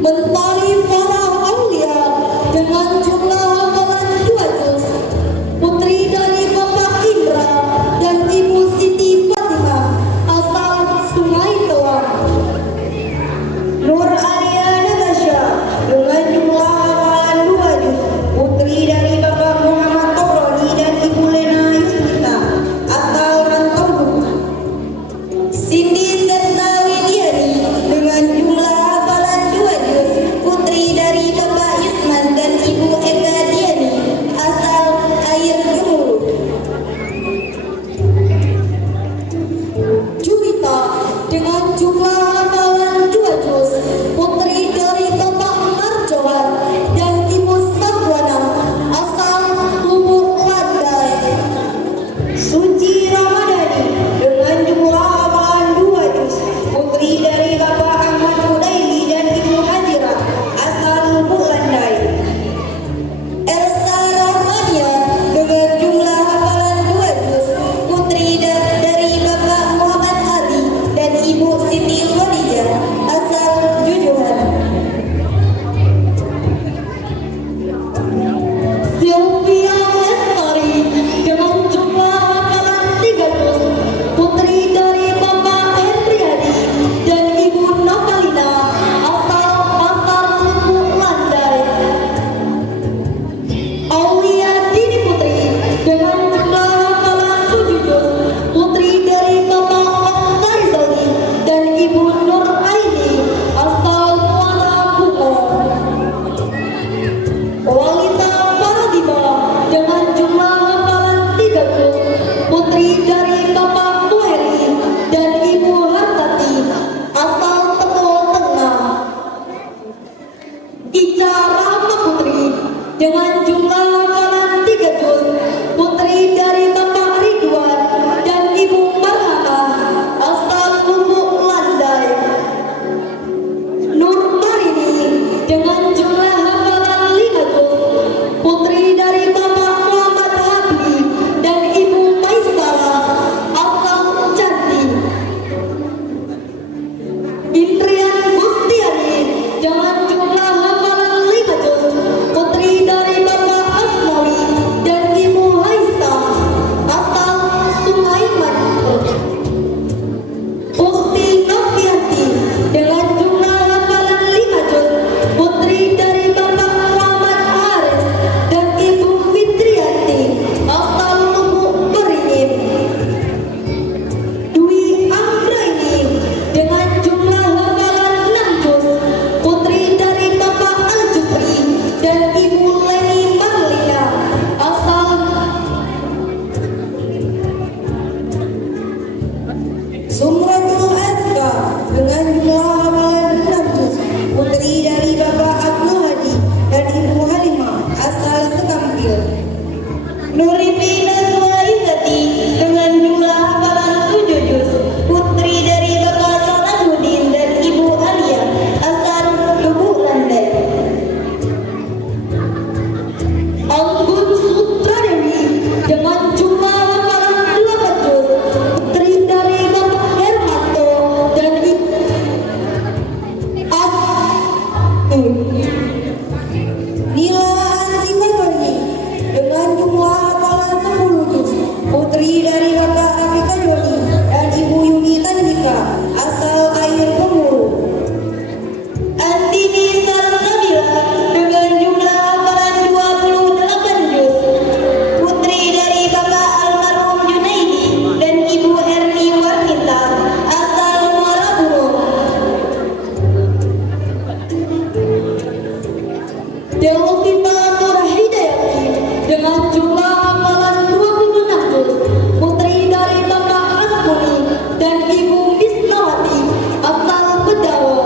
Mentari Farah Aulia dengan jumlah hafalan 2 juz, putri dari Bapak Indra dan Ibu Siti Fatimah, asal Sungai Tawang. Nur Alia Natasha dengan jumlah hafalan 2 juz, putri dari Bapak Muhammad Taurani dan Ibu Lena Yusnita, asal Rantau. Cindy Setna Widiani dengan jumlah hafalan 2 juz, putri dari Bapak Yusman dan Ibu Eka Diani, asal Air Gemuruh. Juwita dengan jumlah hafalan 2 juz, putri dari Bapak Marjohan dan Ibu Sabwana, asal Lubuk Landai. Suci Ramadhani dengan jumlah hafalan 2 juz, putri dari Bapak Ahmad Hudaili dan Ibu Hazira, asal Lubuk Landai. Elsa Rahmania dengan jumlah hafalan 2 juz, putri dari Bapak Muhammad Ali dan Ibu Siti Khadijah, asal Jujuhan. Sylvia Lestari dengan jumlah hafalan 3 juz, putri dari Bapak Hendriadi dan Ibu Novalina, asal Pasar Lubuk Landai. Aulia Dini Putri dengan jumlah hafalan 7 juz, putri dari Bapak Farizali dan Ibu Nur Aini, asal Muara Bungo. Walita Faradiba dengan jumlah hafalan 3 juz, putri dari Bapak Muheri dan Ibu Hartati, asal Tegal Tengah. Ica Rahma Putri dengan jumlah hafalan 3 juz, putri dari Bapak Ridwan dan Ibu Marhamah, asal Lubuk Landai. Nur Marini dengan jumlah hafalan 5 juz, putri dari Bapak Muhammad Habli dan Ibu Maisarah, asal Candi. Indrian Gustiani dengan jumlah hafalan 5 juz, putri dari Bapak Asmawi dan Ibu Haisa, Delovita Nur Hidayati dengan jumlah hafalan 26 juz, putri dari Bapak Asmuni dan Ibu Misnawati asal Bedawa.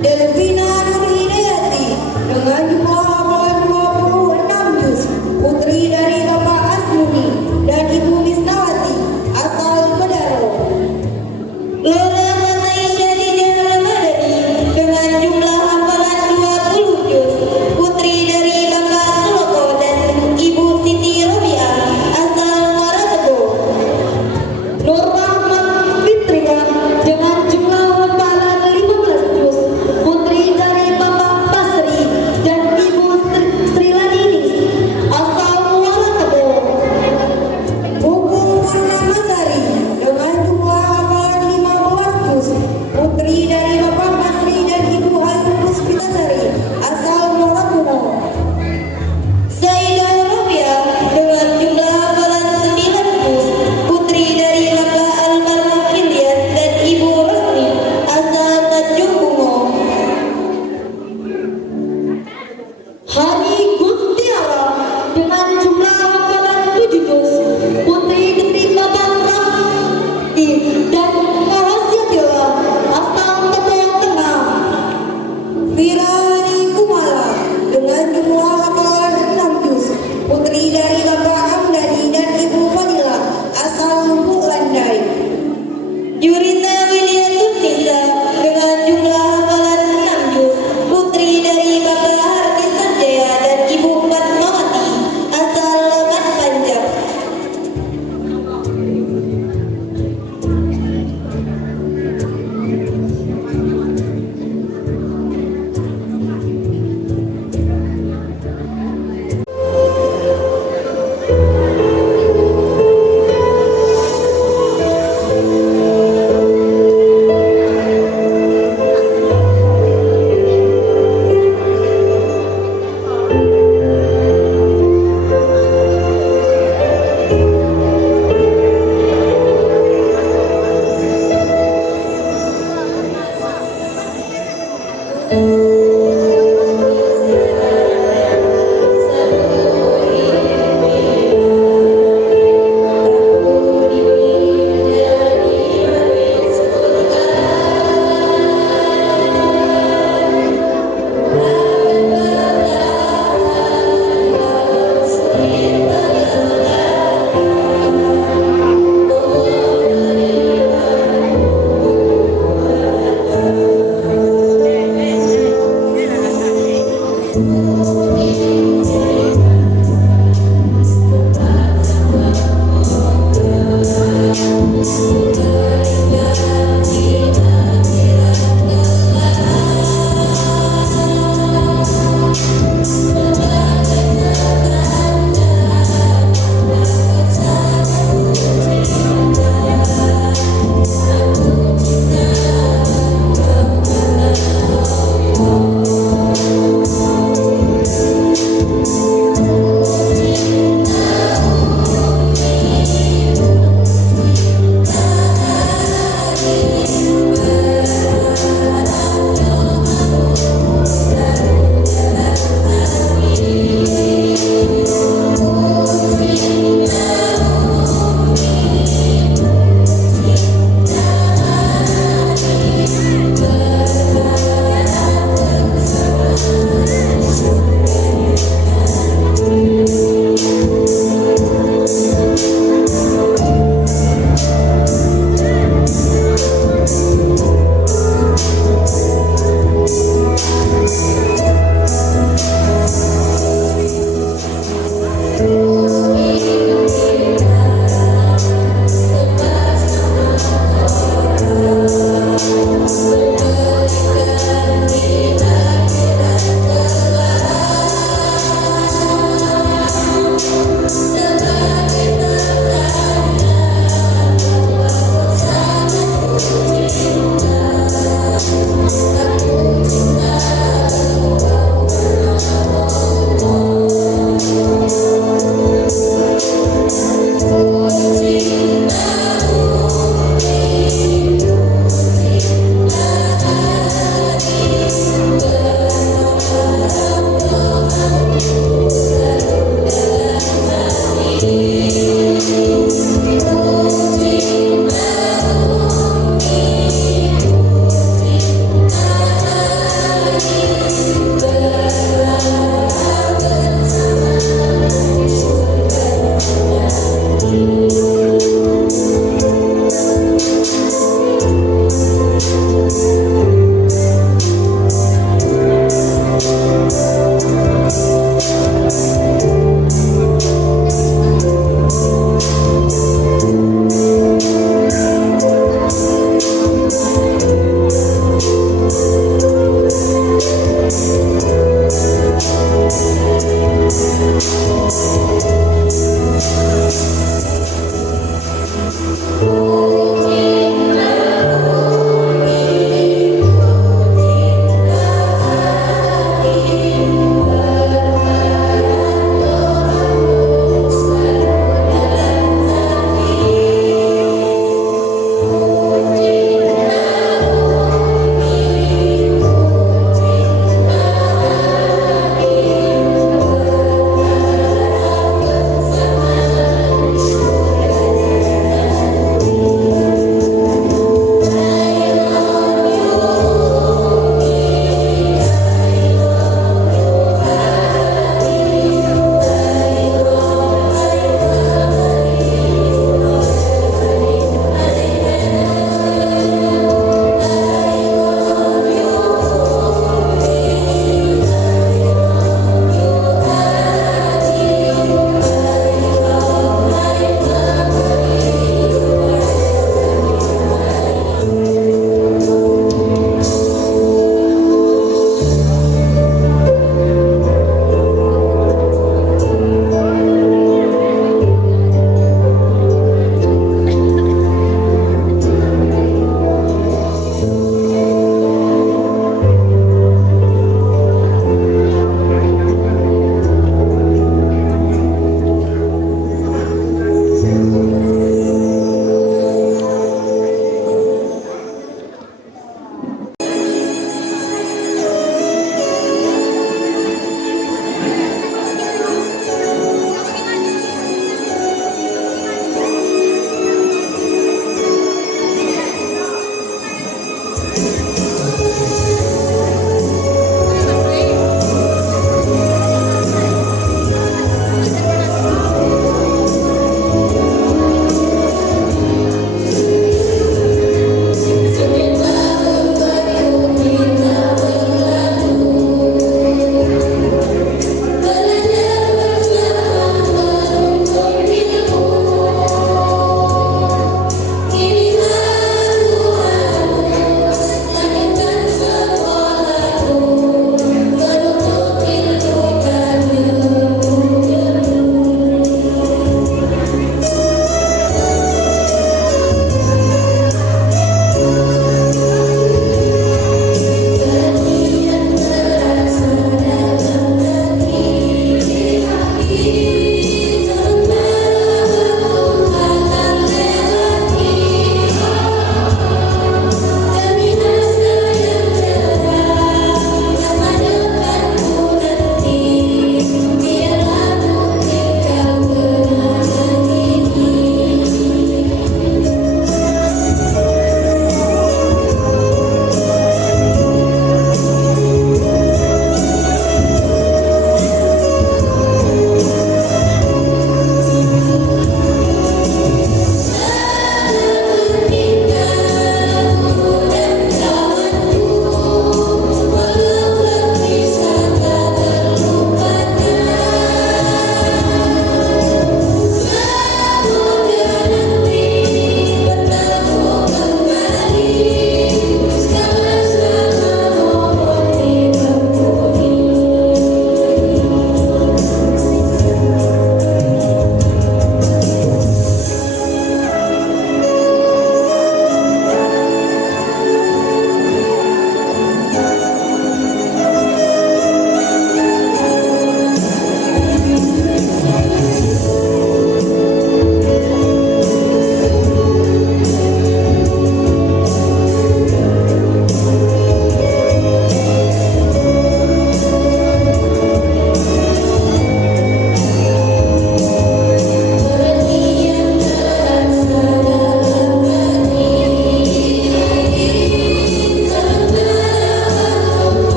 Delvina Nur Hidayati dengan jumlah hafalan 26 juz, putri dari Bapak Asmuni dan Ibu Misnawati asal Bedaro. Lola Fataisyah Lidya Ramadhani dengan jumlah hafalan 20 juz, putri dari Bapak Suloko dan Ibu Siti Robiah asal Muarabego. Nur Rahmat Fitriah dengan jumlah hafalan 15 juz, putri dari Bapak Basri dan Ibu Sri Laninis asal Muarabego. Hukum Purnamasari dengan jumlah hafalan 15 juz, putri dari Bapak Masri dan Ibu Ayu Puspitasari asal Muarabego. Sayyidah Robiah dengan jumlah hafalan 9 juz, putri dari Bapak Almarhum Ilyas dan Ibu Rosni asal Tanjung Bungo. Hani Gustiara dengan jumlah hafalan 7 juz, putri dari Bapak Rahmi dan Rahasiatillah asal Tepung Tengah. Firahani Kumala dengan jumlah hafalan 6 juz, putri dari Bapak Amdani dan Ibu Fadila asal Lubuk Landai. Yurita Widiatun Nisa dengan jumlah hafalan 6 juz, putri dari Bapak Hardi Sanjaya dan Ibu Fatmawati asal Lamat Panjang.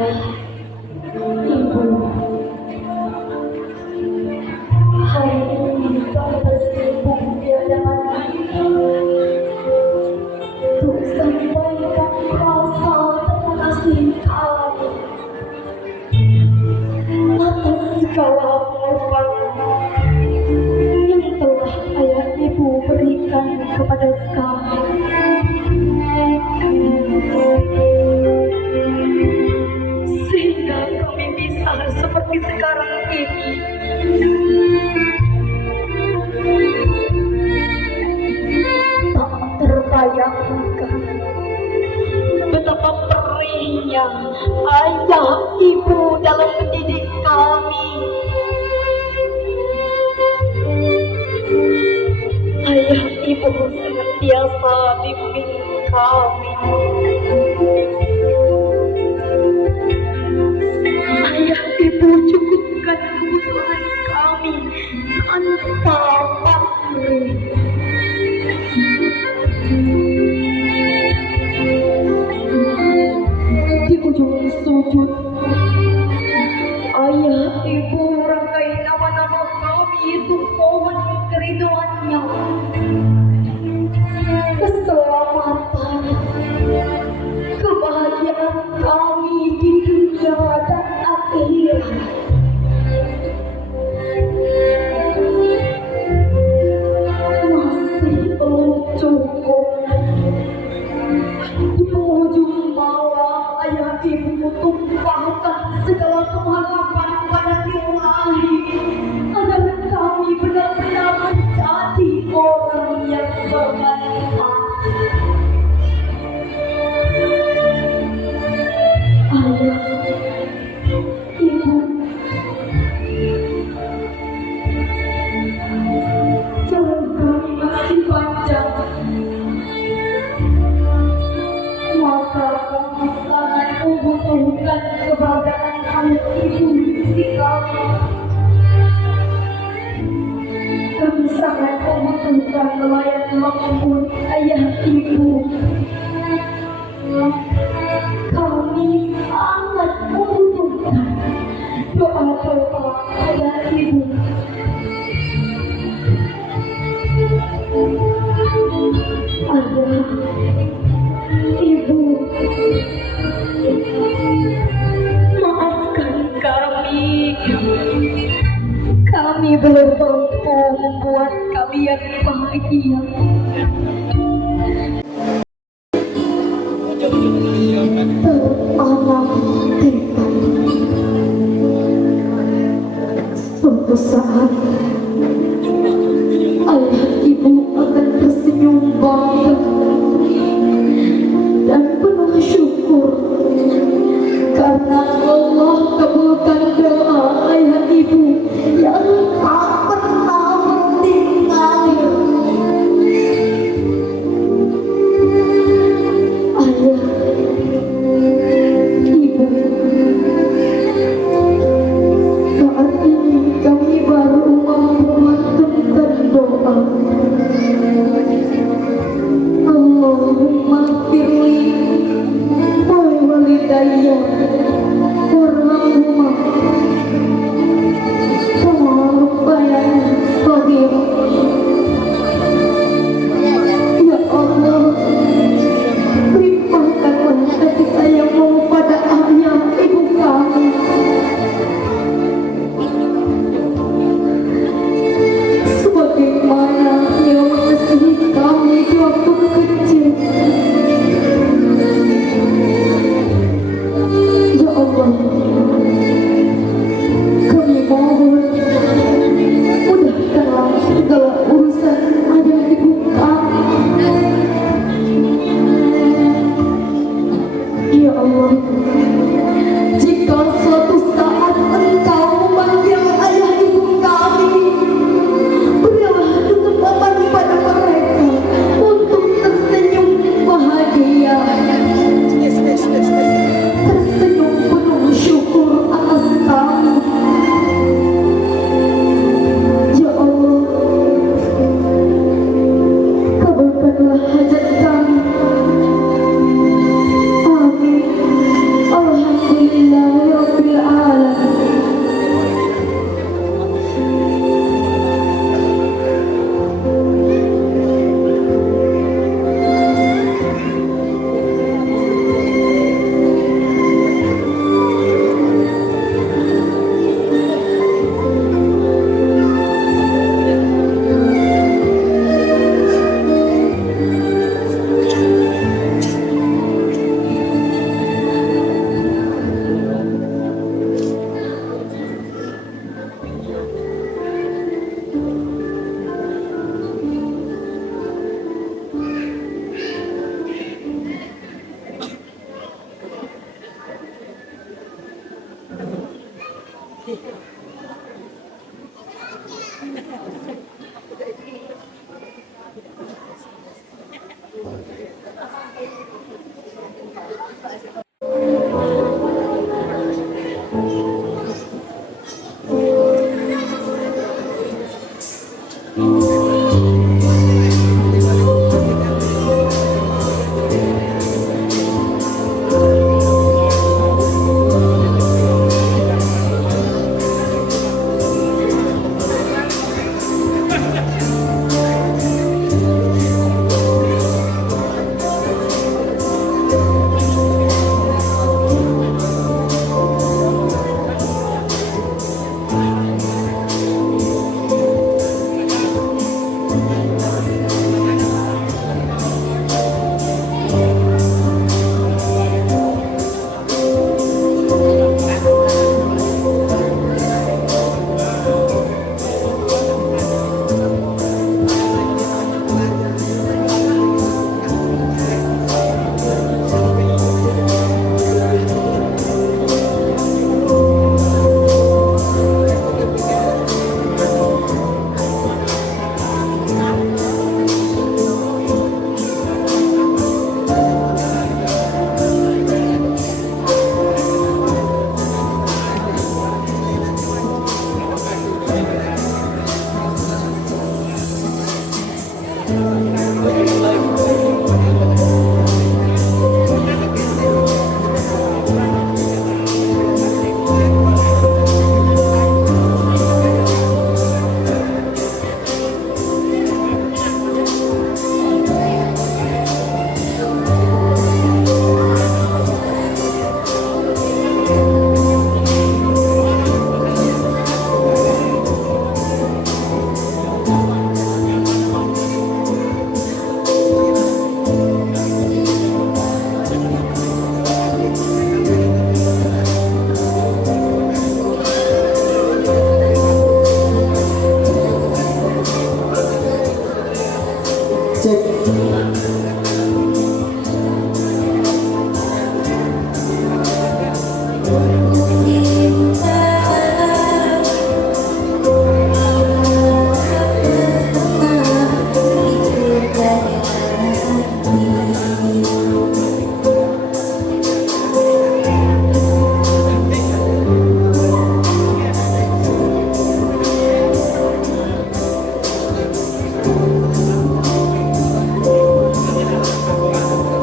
ibu, hari ini kami bersimpuh di hadapan untuk sampaikan rasa terima kasih kami atas segala pengorbanan yang telah ayah ibu berikan kepada kami. Sehingga kami bisa seperti sekarang ini. Tak terbayangkan betapa perihnya ayah ibu dalam mendidik kami. Ayah ibu senantiasa bimbing kami. Ayah ibu cukupkan kebutuhan kami tanpa pamrih. Di ujung sujud, ayah ibu rangkai nama-nama kami itu mohon keridhoannya, keselamatan, kebahagiaan kami di dunia dan akhirat. Masih belum cukup. Di penghujung malam, ayah ibu tumpahkan segala pengharapan pada Ilahi agar kami benar-benar menjadi orang yang bermanfaat. Ayah, ibu, jalan kami masih panjang. Maka kami sangat membutuhkan keberadaan ayah ibu di sisi kami. Kami sangat membutuhkan melayat makmur ayah ibu. Kami sangat membutuhkan doa-doa ayah ibu. Ayah, ibu, maafkan kami. Kami belum mampu membuat kalian bahagia. Teranak tekad, suatu saat ayah ibu akan tersenyum bangga dan penuh syukur karena Allah kabulkan doa ayah ibu yang tak pernah meninggal.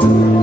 Thank